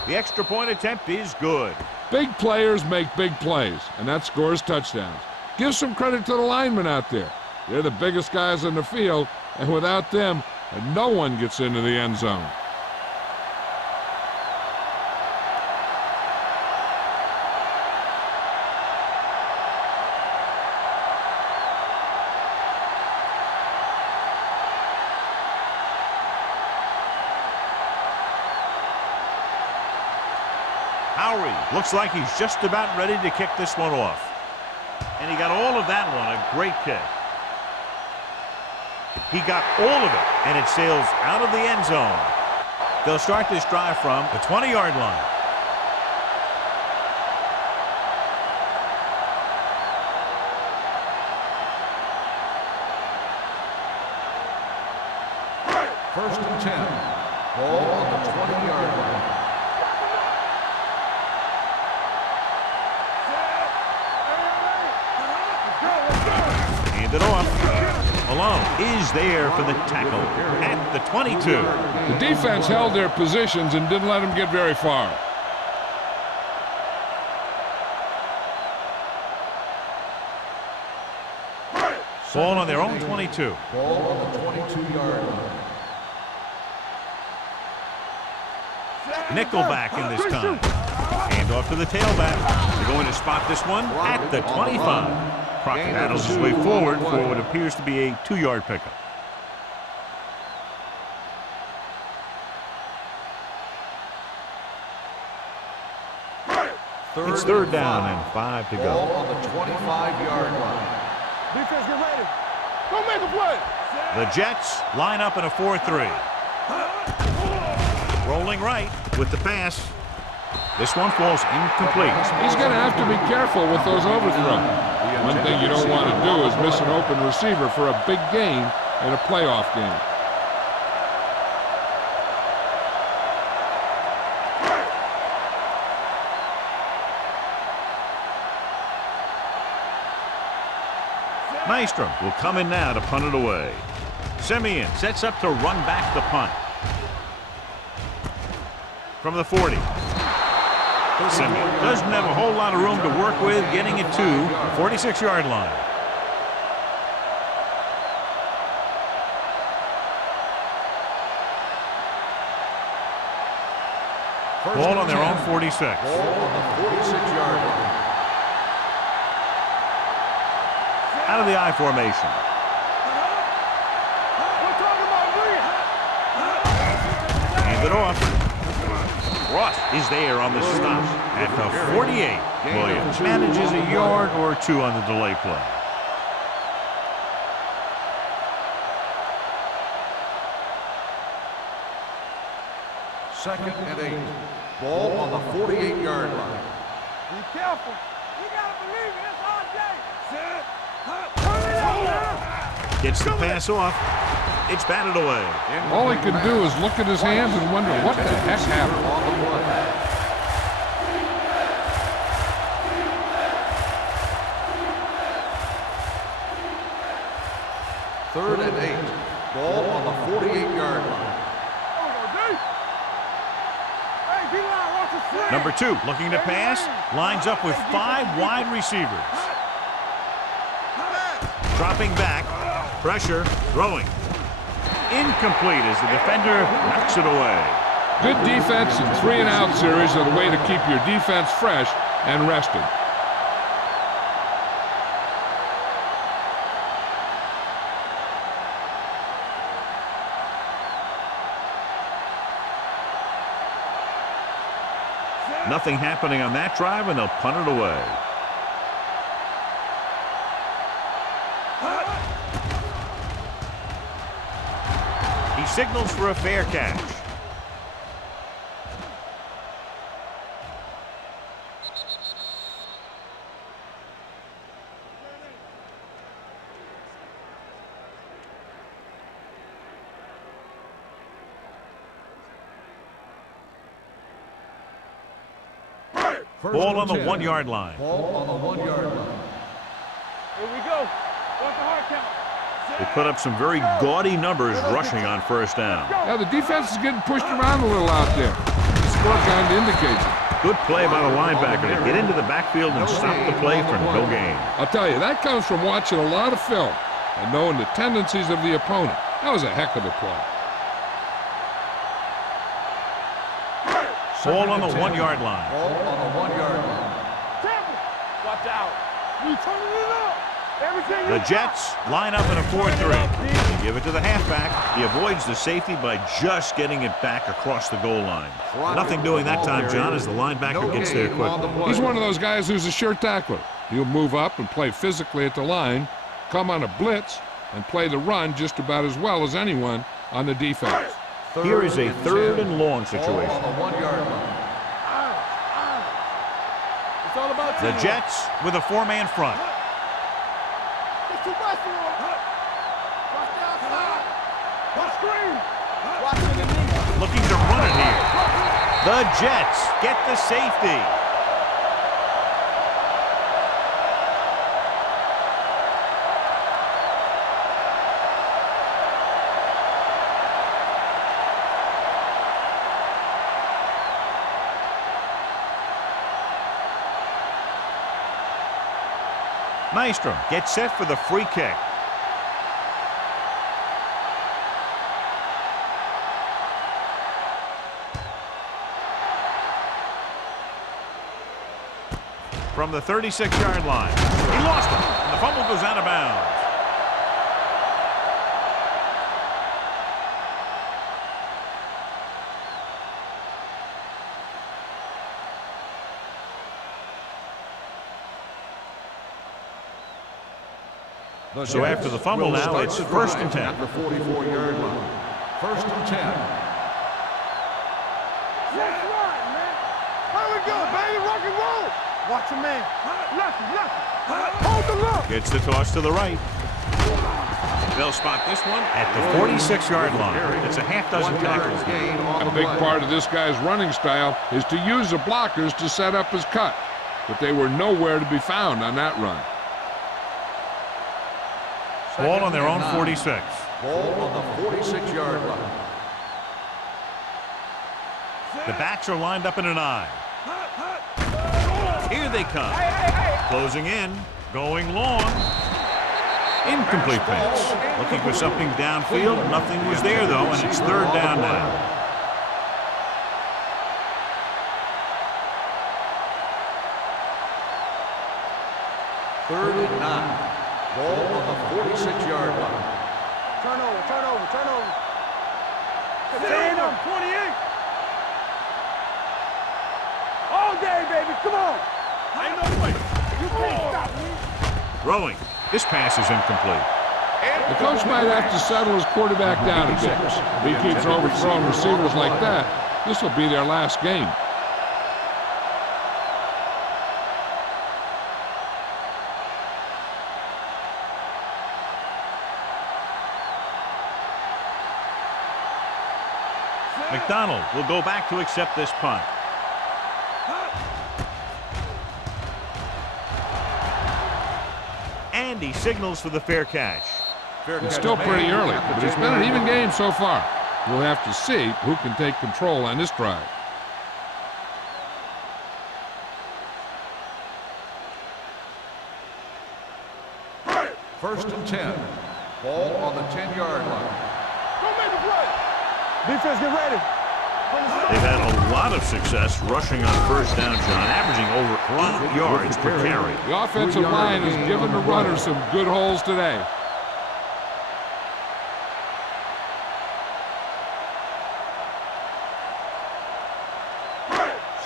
The extra point attempt is good. Big players make big plays, and that scores touchdowns. Give some credit to the linemen out there. They're the biggest guys in the field, and without them, no one gets into the end zone. Looks like he's just about ready to kick this one off. And he got all of that one, a great kick. He got all of it, and it sails out of the end zone. They'll start this drive from the 20-yard line. First and 10. Ball on the 20-yard line. It off. Malone is there for the tackle at the 22. The defense held their positions and didn't let them get very far. Ball on their own 22. Ball on the 22-yard line. Nickelback in this time. Hand off to the tailback. They're going to spot this one at the 25. Crockett handles his way forward for what appears to be a 2-yard pickup. It's third down and 5 to go. Ball on the 25-yard line. Defense, get ready. Go make a play. The Jets line up in a 4-3. Rolling right with the pass. This one falls incomplete. He's going to have to be careful with those overthrows. One thing you don't want to do is miss an open receiver for a big gain in a playoff game. Nystrom will come in now to punt it away. Simeon sets up to run back the punt. From the 40. Simeon doesn't have a whole lot of room to work with, getting it to the 46-yard line. Ball on their own 46. Ball on the 46-yard line. Out of the I formation. We're talking about Hand it off. Ross is there on the stop at the 48. Williams manages a yard or two on the delay play. Second and 8. Ball on the 48-yard line. Be careful. You got to believe it. It's all day. Turn it over. Gets the pass off. It's batted away. All he can do is look at his hands and wonder what the heck happened. On the play. Third and 8. Ball on the 48-yard line. Number 2 looking to pass. Lines up with 5 wide receivers. Dropping back. Pressure. Throwing. Incomplete as the defender knocks it away. Good defense and 3-and-out series are the way to keep your defense fresh and rested. Nothing happening on that drive, and they'll punt it away. He signals for a fair catch. Ball on the 1 yard line. Ball on the 1 yard line. Here we go. What's the hard count? They put up some very gaudy numbers rushing on first down. Yeah, the defense is getting pushed around a little out there. The score kind of indicates it. Good play by the linebacker to get into the backfield and stop the play for no gain. I'll tell you, that comes from watching a lot of film and knowing the tendencies of the opponent. That was a heck of a play. Ball on the 1 yard line. Ball on the 1 yard line. Watch out. We turning it up. Everything The Jets line up in a 4-3. They give it to the halfback. He avoids the safety by just getting it back across the goal line. Nothing doing that time, John, as the linebacker gets there quickly. He's one of those guys who's a sure tackler. He'll move up and play physically at the line, come on a blitz, and play the run just about as well as anyone on the defense. Here is a 3rd and long situation. Ball on the 1 yard line. It's all about The Jets with a 4-man front. It's too much for him. Watch the outside. Watch screen. Watch underneath. Looking to run it here. The Jets get the safety. Maestro gets set for the free kick. From the 36-yard line. He lost it, and the fumble goes out of bounds. So after the fumble now, it's 1st and 10. At the 44-yard line. 1st and 10. That's right, man. How we go, baby? Rock and roll. Watch your man. Left. Hold the look. Gets the toss to the right. They'll spot this one at the 46-yard line. It's a half dozen tackles. A big part of this guy's running style is to use the blockers to set up his cut, but they were nowhere to be found on that run. Ball on their own 46. Ball on the 46-yard line. The backs are lined up in an I. Here they come. Closing in. Going long. Incomplete pass. Looking for something downfield. Nothing was there, though, and it's 3rd down now. Third and 9. Ball on the 46-yard line. Turn over. Stand up, 28. All day, baby. Come on. Ain't no way. You can't stop me. Throwing. This pass is incomplete. The coach might have to settle his quarterback down a bit. If he keeps overthrowing receivers like that, this will be their last game. McDonald will go back to accept this punt. And he signals for the fair catch. It's still pretty early, but it's been an even game so far. We'll have to see who can take control on this drive. First and 10. Ball on the 10-yard line. Go make a play. Defense, get ready. They've had a lot of success rushing on first down, John, averaging over 8 yards per carry. The offensive line has given the runners some good holes today.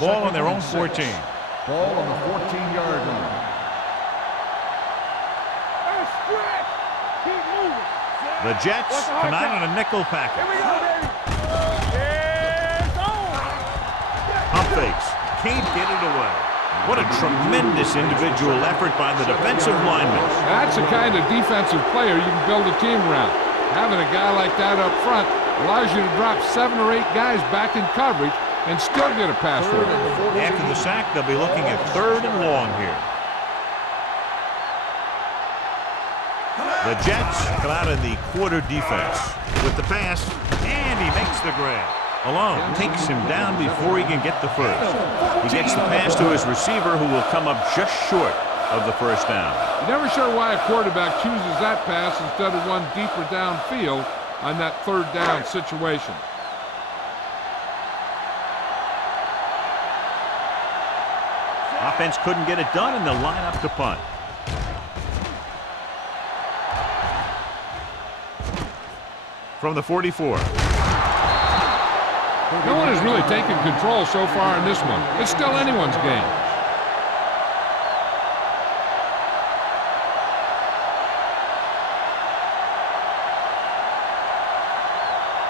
Ball on their own 14. Ball on the 14-yard line. Stretch. Keep moving. The Jets come out in a nickel package. Here we go, baby. It's on. Pump fakes. Can't get it away. What a tremendous individual effort by the defensive lineman. That's the kind of defensive player you can build a team around. Having a guy like that up front allows you to drop 7 or 8 guys back in coverage and still get a pass for it. After the sack, they'll be looking at 3rd and long here. The Jets come out in the quarter defense with the pass, and he makes the grab. Alone takes him down before he can get the first. He gets the pass to his receiver, who will come up just short of the first down. You're never sure why a quarterback chooses that pass instead of one deeper downfield on that 3rd down situation. Offense couldn't get it done, and they'll line up to punt. From the 44. No one has really taken control so far in this one. It's still anyone's game.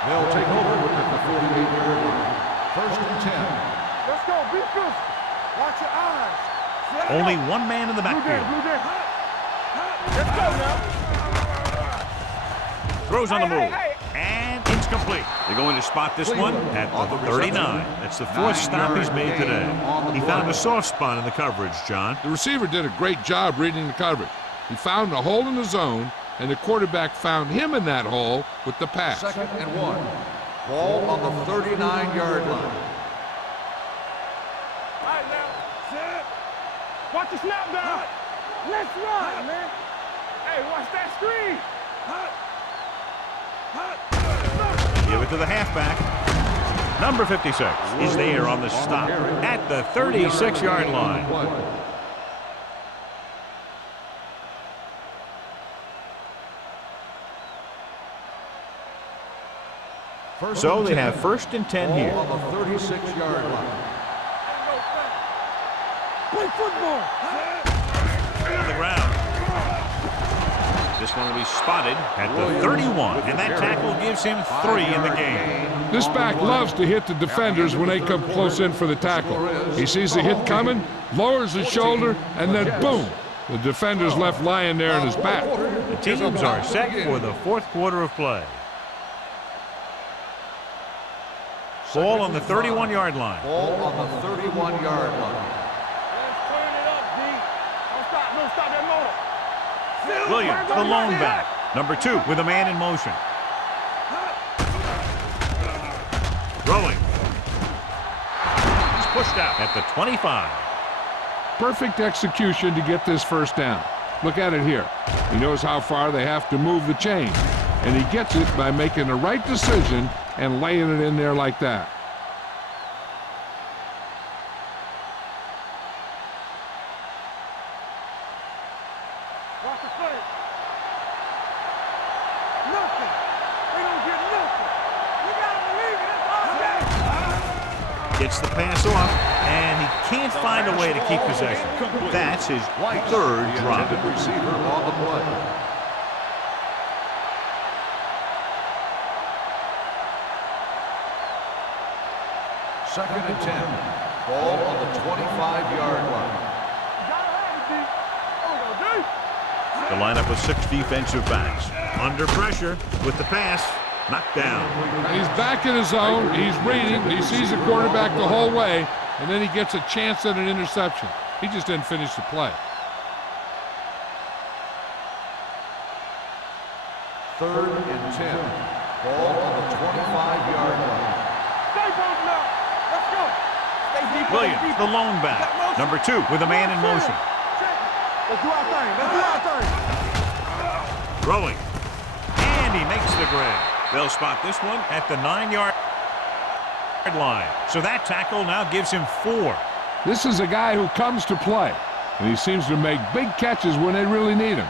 They'll take over at the 48-yard line. 1st and 10. Let's go. Be physical. Watch your eyes. Only one man in the backfield. Let's go now. Throws on the move. And it's complete. They're going to spot this one at the 39. That's the 4th stop he's made today. He found a soft spot in the coverage, John. The receiver did a great job reading the coverage. He found a hole in the zone, and the quarterback found him in that hole with the pass. 2nd and 1. Ball on the 39-yard line. All right, now. Set. Watch the snap down. Let's run, man. Hey, watch that screen. Give it to the halfback. Number 56 is there on the stop at the 36-yard line. So they have 1st and 10 here. On the 36-yard line. Play football. On the ground. This one will be spotted at the 31, and that tackle gives him 3 in the game. This back loves to hit the defenders when they come close in for the tackle. He sees the hit coming, lowers his shoulder, and then boom, the defender's left lying there in his back. The teams are set for the 4th quarter of play. Ball on the 31-yard line. Ball on the 31-yard line. Let's turn it up, D. Don't stop that motor. Williams, the lone back. Number 2 with a man in motion. Throwing. He's pushed out at the 25. Perfect execution to get this first down. Look at it here. He knows how far they have to move the chain, and he gets it by making the right decision and laying it in there like that. Watch the play. Nothing. They don't get nothing. You gotta believe it. That's all day. Gets the pass off, and he can't find a way to keep possession. That's his 3rd drop. Receiver on the play. Second and 10. Ball on the 25-yard line. You gotta have it, D. Oh, no, D. The lineup of 6 defensive backs. Under pressure with the pass. Knocked down. He's back in his zone. He's reading. He sees the quarterback the whole way, and then he gets a chance at an interception. He just didn't finish the play. 3rd and 10. Ball on the 25-yard line. Stay broken up. Let's go. Stay deep. Williams, the lone back. Number 2 with a man in motion. Let's do our thing. Let's do our thing. Throwing. And he makes the grab. They'll spot this one at the 9-yard line. So that tackle now gives him 4. This is a guy who comes to play, and he seems to make big catches when they really need him.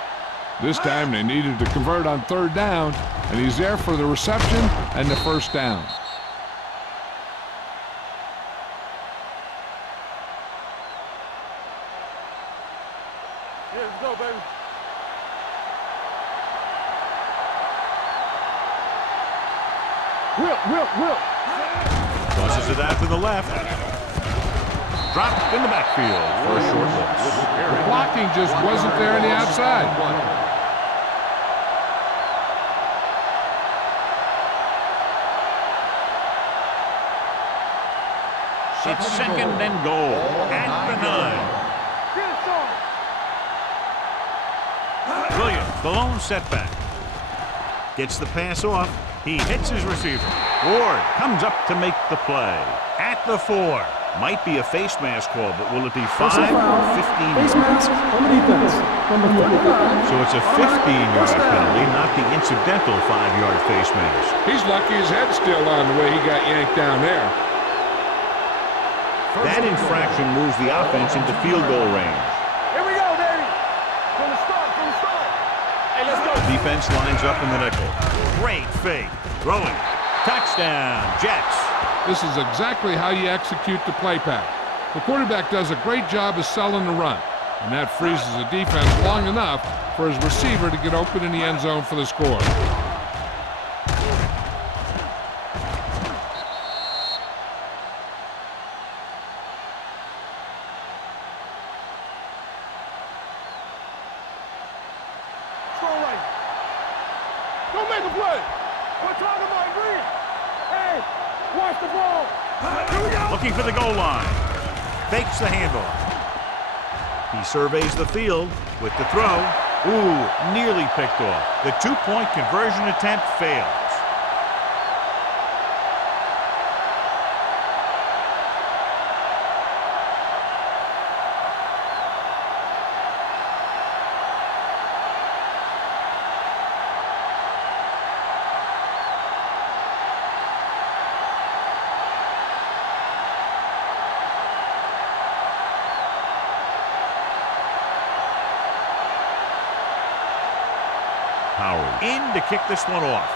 This time they needed to convert on 3rd down, and he's there for the reception and the first down. Here we go, baby. Whip. Tosses it out to the left. Dropped in the backfield for a short loss. The blocking just wasn't there on the outside. It's second and goal at the 9. Williams, the lone setback. Gets the pass off. He hits his receiver. Ward comes up to make the play. At the 4. Might be a face mask call, but will it be 5 or 15? Face mask on the defense. Number 35. So it's a 15-yard penalty, not the incidental 5-yard face mask. He's lucky his head's still on the way he got yanked down there. That infraction moves the offense into field goal range. Here we go, baby. From the start. Hey, let's go. Defense lines up in the nickel. Great fake. Throwing. Touchdown, Jets. This is exactly how you execute the play pattern. The quarterback does a great job of selling the run, and that freezes the defense long enough for his receiver to get open in the end zone for the score. Throw right. Don't make a play. We're talking about green. Hey, watch the ball. Here we go. Looking for the goal line. Fakes the handoff. He surveys the field with the throw. Ooh, nearly picked off. The 2-point conversion attempt fails. Howard in to kick this one off.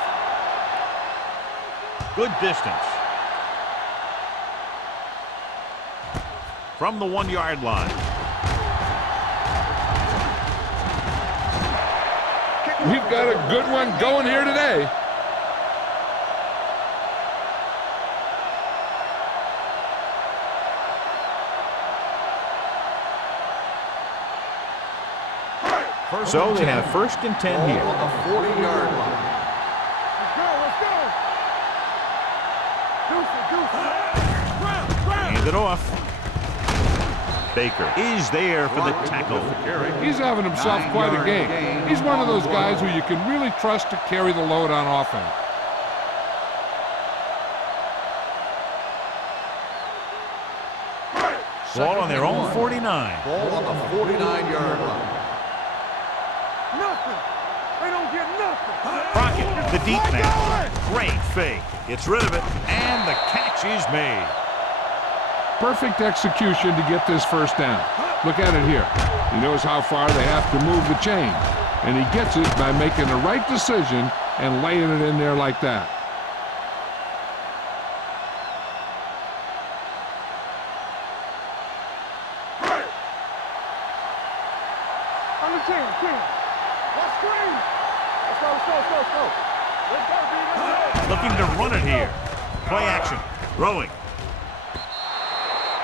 Good distance. From the 1-yard line. We've got a good one going here today. So they have 1st and 10 here. On the 40-yard line. Let's go. Hand it off. Baker is there for the tackle. He's having himself quite a game. He's one of those guys who you can really trust to carry the load on offense. Ball on their own 49. Ball on the 49-yard line. Nothing. They don't get nothing. Crockett, the deep man. Great fake. Gets rid of it, and the catch is made. Perfect execution to get this first down. Look at it here. He knows how far they have to move the chain, and he gets it by making the right decision and laying it in there like that. On the 10. Let's screen. Let's go. Let's go, B. Looking to run it here. Play action. Throwing.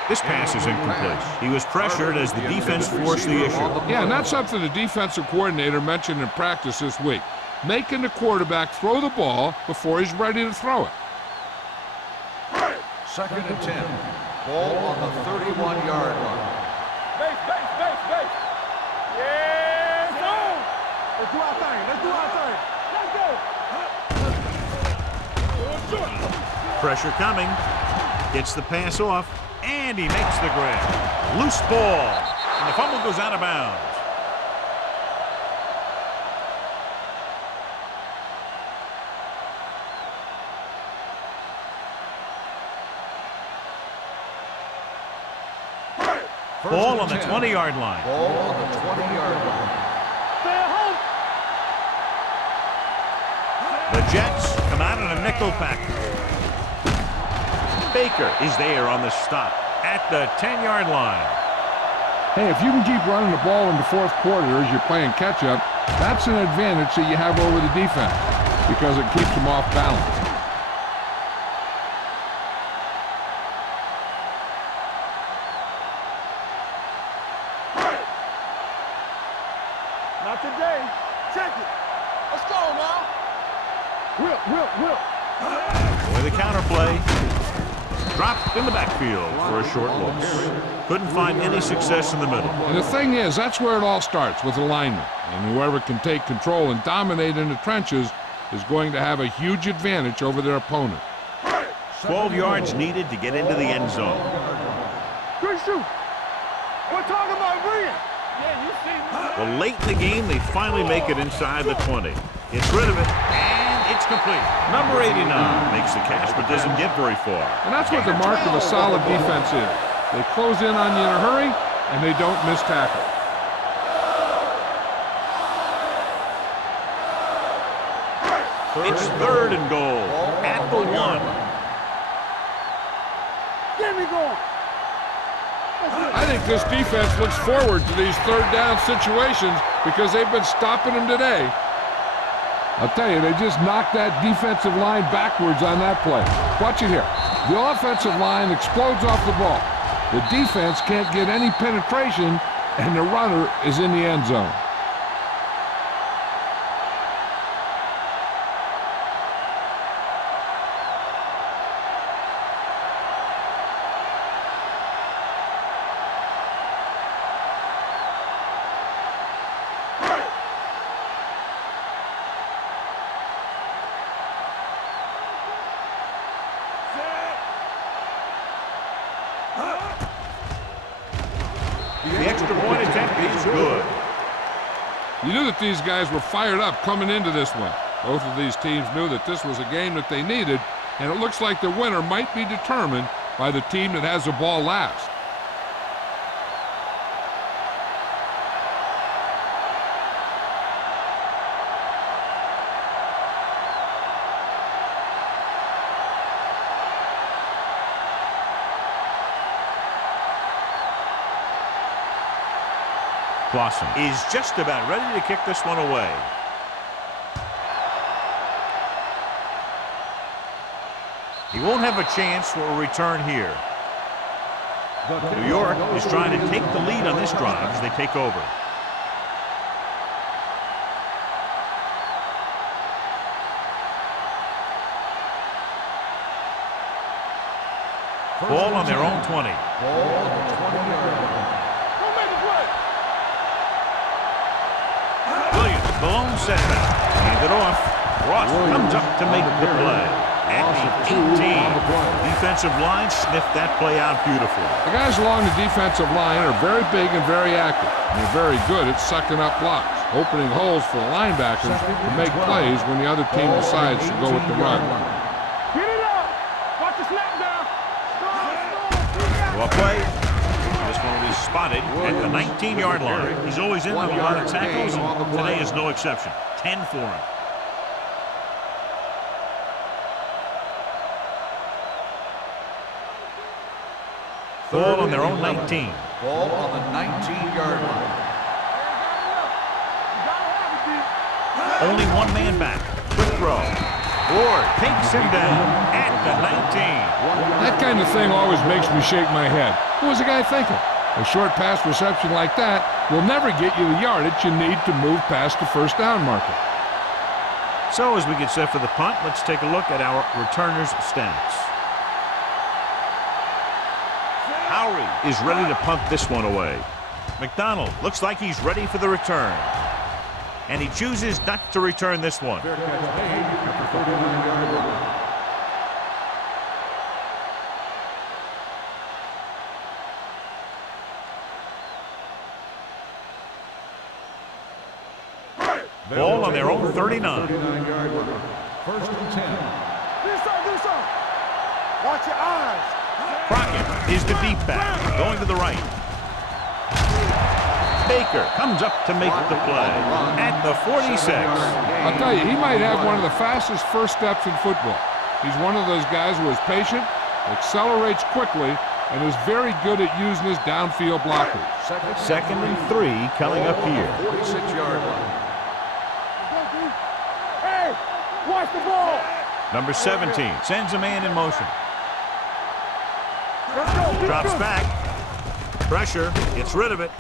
This pass is incomplete. He was pressured as the defense forced the issue. Yeah, and that's something the defensive coordinator mentioned in practice this week. Making the quarterback throw the ball before he's ready to throw it. 2nd and 10. Ball on the 31-yard line. Base. Yeah, zone. Let's do our thing. Let's go. Pressure coming. Gets the pass off, and he makes the grab. Loose ball, and the fumble goes out of bounds. Ball on the 20-yard line. Ball on the 20-yard line. Stay at home. The Jets come out in a nickel package. Baker is there on the stop at the 10-yard line. Hey, if you can keep running the ball in the 4th quarter as you're playing catch-up, that's an advantage that you have over the defense because it keeps them off balance. Not today. Check it. Let's go now. Will. With the counter play. Dropped in the backfield for a short loss. Couldn't find any success in the middle. And the thing is, that's where it all starts, with alignment. And whoever can take control and dominate in the trenches is going to have a huge advantage over their opponent. 12 yards needed to get into the end zone. Good shoot. We're talking about Brian. Yeah, you see me. Well, late in the game, they finally make it inside the 20. Gets rid of it, and it's complete. Number 89 makes the catch, but doesn't get very far. And that's what the mark of a solid defense is. They close in on you in a hurry, and they don't miss tackle. It's 3rd and goal at the 1. Get me going. I think this defense looks forward to these 3rd down situations because they've been stopping them today. I'll tell you, they just knocked that defensive line backwards on that play. Watch it here. The offensive line explodes off the ball. The defense can't get any penetration, and the runner is in the end zone. The extra point attempt is good. You knew that these guys were fired up coming into this one. Both of these teams knew that this was a game that they needed, and it looks like the winner might be determined by the team that has the ball last. Clausen is just about ready to kick this one away. He won't have a chance for a return here. New York is trying to take the lead on this drive as they take over. Ball on their own 20. Ball on the 20-yard line. Balone setback. Hand it off. Ross comes up to make the play. At the 18. Defensive line sniffed that play out beautifully. The guys along the defensive line are very big and very active. And they're very good at sucking up blocks, opening holes for the linebackers to make plays when the other team decides to go with the run. Get it up. Watch the snap down. Well played. This one will be spotted at the 19-yard line. He's always in on a lot of tackles, and today is no exception. 10 for him. Ball on their own 19. Ball on the 19-yard line. Only one man back. Quick throw. Ward takes him down at the 19. That kind of thing always makes me shake my head. What was the guy thinking? A short pass reception like that will never get you the yardage you need to move past the 1st down marker. So as we get set for the punt, let's take a look at our returners' stats. Howery is ready to punt this one away. McDonald looks like he's ready for the return. And he chooses not to return this one. Fair catch made at the 39-yard line. Ball on their own 39. 39-yard line. 1st and 10. Do something. Watch your eyes. Crockett is the deep back, going to the right. Baker comes up to make the play at the 46. I'll tell you, he might have one of the fastest first steps in football. He's one of those guys who is patient, accelerates quickly, and is very good at using his downfield blockers. 2nd and 3 coming up here. 46-yard line. Hey, watch the ball. Number 17 sends a man in motion. Let's go. Drops back. Pressure. Gets rid of it.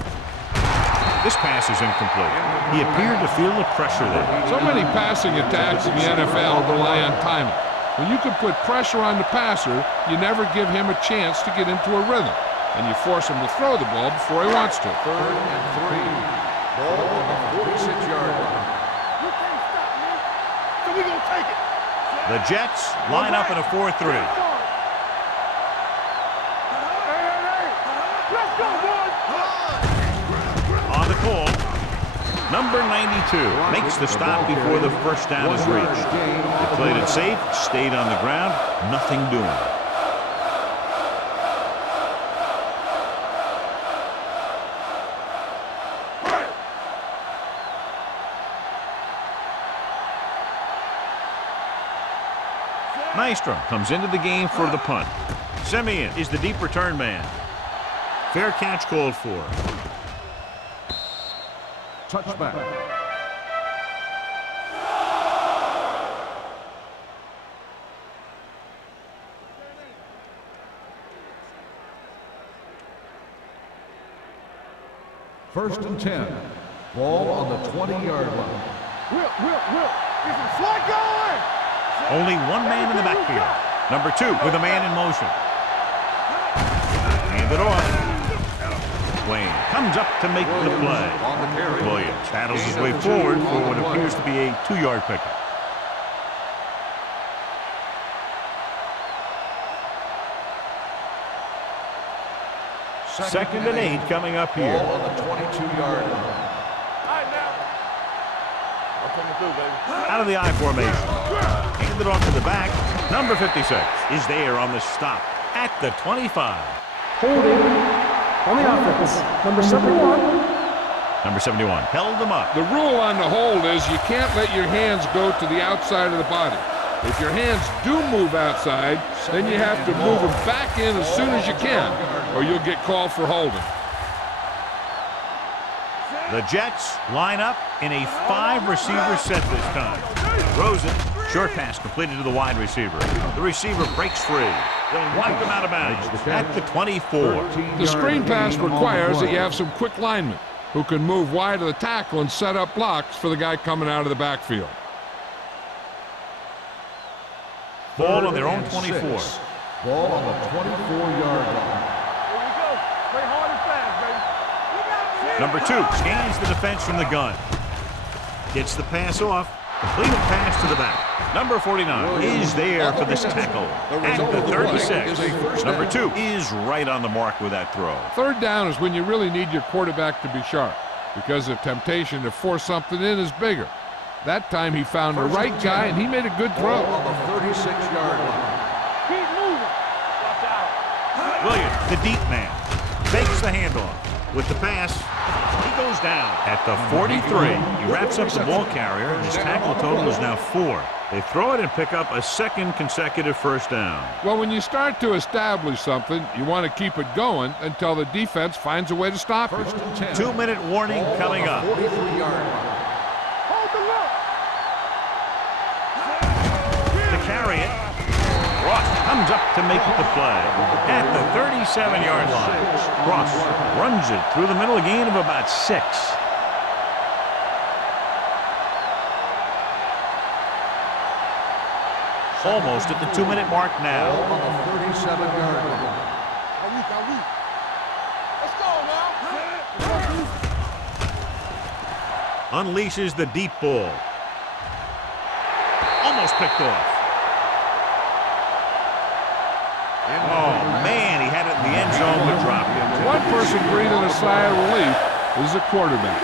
This pass is incomplete. He appeared to feel the pressure there. So many passing attacks in the NFL rely on timing. When you can put pressure on the passer, you never give him a chance to get into a rhythm, and you force him to throw the ball before he wants to. 3rd and 3. Ball on the 46-yard line. You can't stop me. So we gonna take it. The Jets line up in a 4-3. Hey, let's go, boys. On the call, number 92 makes the stop before the first down is reached. They played it safe, stayed on the ground, nothing doing. Nystrom comes into the game for the punt. Simeon is the deep return man. Fair catch called for. Touchback. First and 10. Ball on the 20-yard line. Whip. Is it slide going? Only one man in the backfield. Number 2 with a man in motion. Hand it off. Wayne comes up to make the play. On the carry. Williams battles his way forward for what appears to be a 2-yard pickup. Second and 8 coming up here. Ball on the 22-yard line. All right, now. I'm coming through, baby. Out of the I formation. Handed off to the back. Number 56 is there on the stop at the 25. Holding on the offense. Number 71. Number 71 held him up. The rule on the hold is you can't let your hands go to the outside of the body. If your hands do move outside, then you have to move them back in as soon as you can, or you'll get called for holding. The Jets line up in a 5-receiver set this time. Throws it. Short pass completed to the wide receiver. The receiver breaks free. They'll wipe him out of bounds at the 24. The screen pass requires that you have some quick linemen who can move wide of the tackle and set up blocks for the guy coming out of the backfield. Ball on their own 24. Ball on the 24-yard line. Here we go. Play hard and fast, baby. Number 2 scans the defense from the gun. Gets the pass off. Completed pass to the back. Number 49 is there for this tackle at the 36. Number 2 is right on the mark with that throw. Third down is when you really need your quarterback to be sharp because the temptation to force something in is bigger. That time he found the right guy and he made a good throw. Ball on the 36-yard line. Keep moving. Watch out. Williams, the deep man, fakes the handoff. With the pass, he goes down at the 43. He wraps up the ball carrier, and his tackle total is now 4. They throw it and pick up a second consecutive first down. Well, when you start to establish something, you want to keep it going until the defense finds a way to stop it. First and 10. 2-minute warning Ball coming on up. the 43-yard line. Hold the look. To carry it, Ross comes up to make the play at the 37-yard line. Ross runs it through the middle, a gain of about 6. Almost at the 2-minute mark Ball now. on the 37-yard line. Let's go now. Unleashes the deep ball. Almost picked off. Oh, man, he had it in the end zone but dropped it. One person breathing a sigh of relief is the quarterback.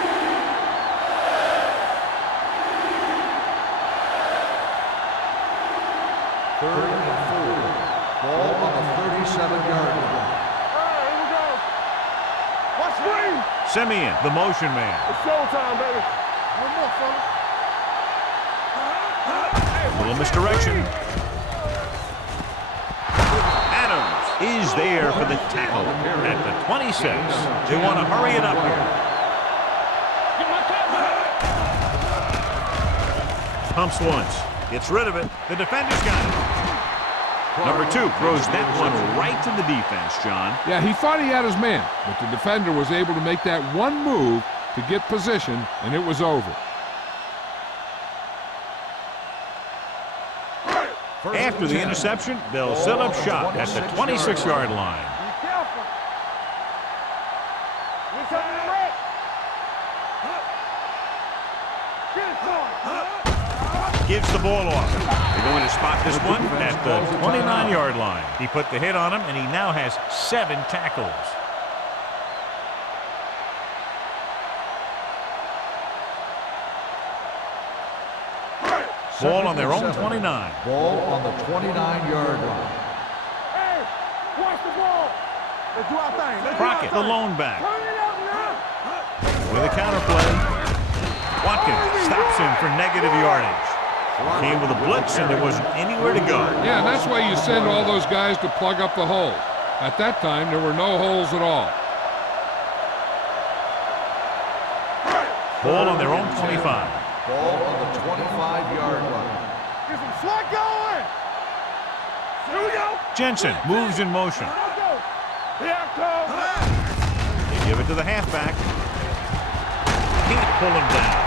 Third and 4. Ball on the 37-yard line. All right, here we go. Watch screen. Simeon, the motion man. It's showtime, baby. One more, fella. A little misdirection. Adams is there for the tackle at the 26. They want to hurry it up here. Get my cap. Pumps once. Gets rid of it. The defender's got it. Number 2 throws that one right to the defense, John. Yeah, he thought he had his man, but the defender was able to make that one move to get position, and it was over. After the interception, they'll set up shop at the 26-yard line. Be careful. Get something to wreck. Get it started. Gives the ball off. They're going to spot this one at the 29-yard line. He put the hit on him, and he now has 7 tackles. Ball on their own 29. Ball on the 29-yard line. Hey, watch the ball. Let's do our thing. Let's do our Crockett, the thing. lone back. Turn it up now. With a counter play. Watkins stops him for negative yardage. Came with a blitz, and there wasn't anywhere to go. Yeah, and that's why you send all those guys to plug up the hole. At that time, there were no holes at all. Ball on their own 25. Ball on the 25-yard line. Get some slack going. Here we go. Jensen moves in motion. Let's go. Here I come. They give it to the halfback. Can't pull him down.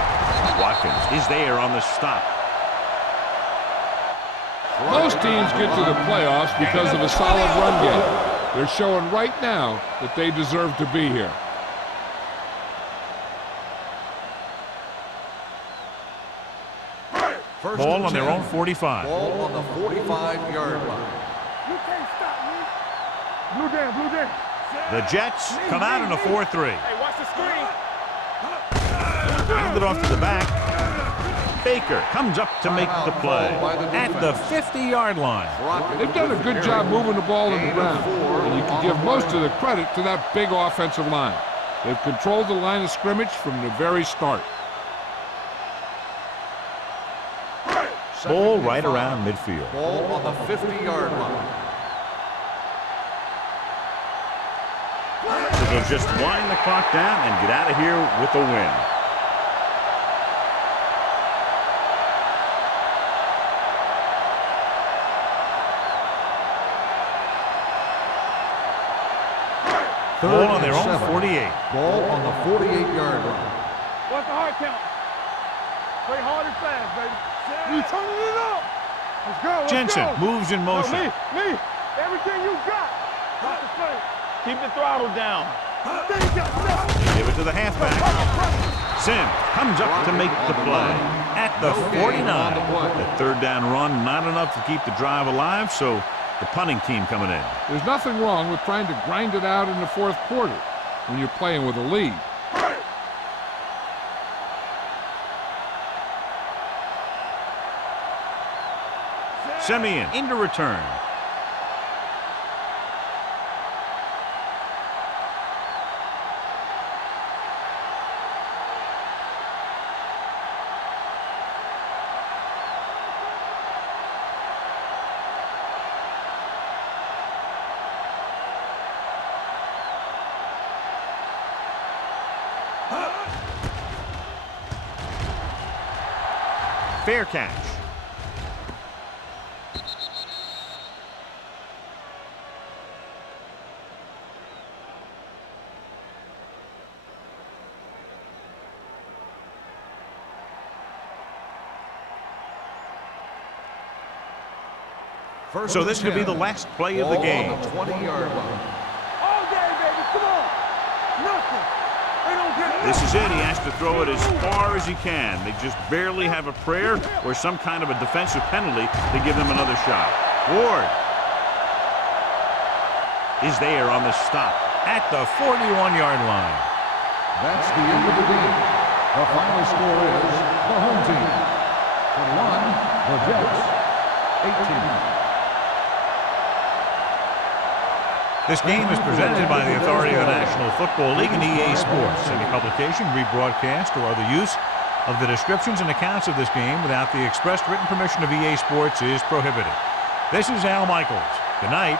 Watkins is there on the stop. Most teams get to the playoffs because of a solid run game. They're showing right now that they deserve to be here. Ball on their own 45. Ball on the 45-yard line. You can't stop me. Blue down, blue down. The Jets come out in a 4-3. Hey, watch the screen. Hand it off to the back. Baker comes up to make the play at the 50-yard line. They've done a good job moving the ball in the ground, and you can give most of the credit to that big offensive line. They've controlled the line of scrimmage from the very start. Ball right around midfield. Ball on the 50-yard line. So they'll just wind the clock down and get out of here with a win. Ball on their own 48. Ball on the 48-yard line. What's the hard count? Play hard and fast, baby. You turning it up. Let's go. Let's Jensen go. moves in motion. Me. Everything you got. Got the play. Keep the throttle down. Give it to the halfback. Sims comes up to make the play at the 49. The third down run, not enough to keep the drive alive, so the punting team coming in. There's nothing wrong with trying to grind it out in the fourth quarter when you're playing with a lead. Simeon into return. Fair catch. So this could be the last play of the game. Ball on the 20-yard line. All day, baby. Come on. Nothing. They don't get it. This is it. He has to throw it as far as he can. They just barely have a prayer or some kind of a defensive penalty to give them another shot. Ward is there on the stop at the 41-yard line. That's the end of the game. The final score is the home team 21, the Jets 18. This game is presented by the authority of the National Football League and EA Sports. Any publication, rebroadcast, or other use of the descriptions and accounts of this game without the expressed written permission of EA Sports is prohibited. This is Al Michaels. Good night.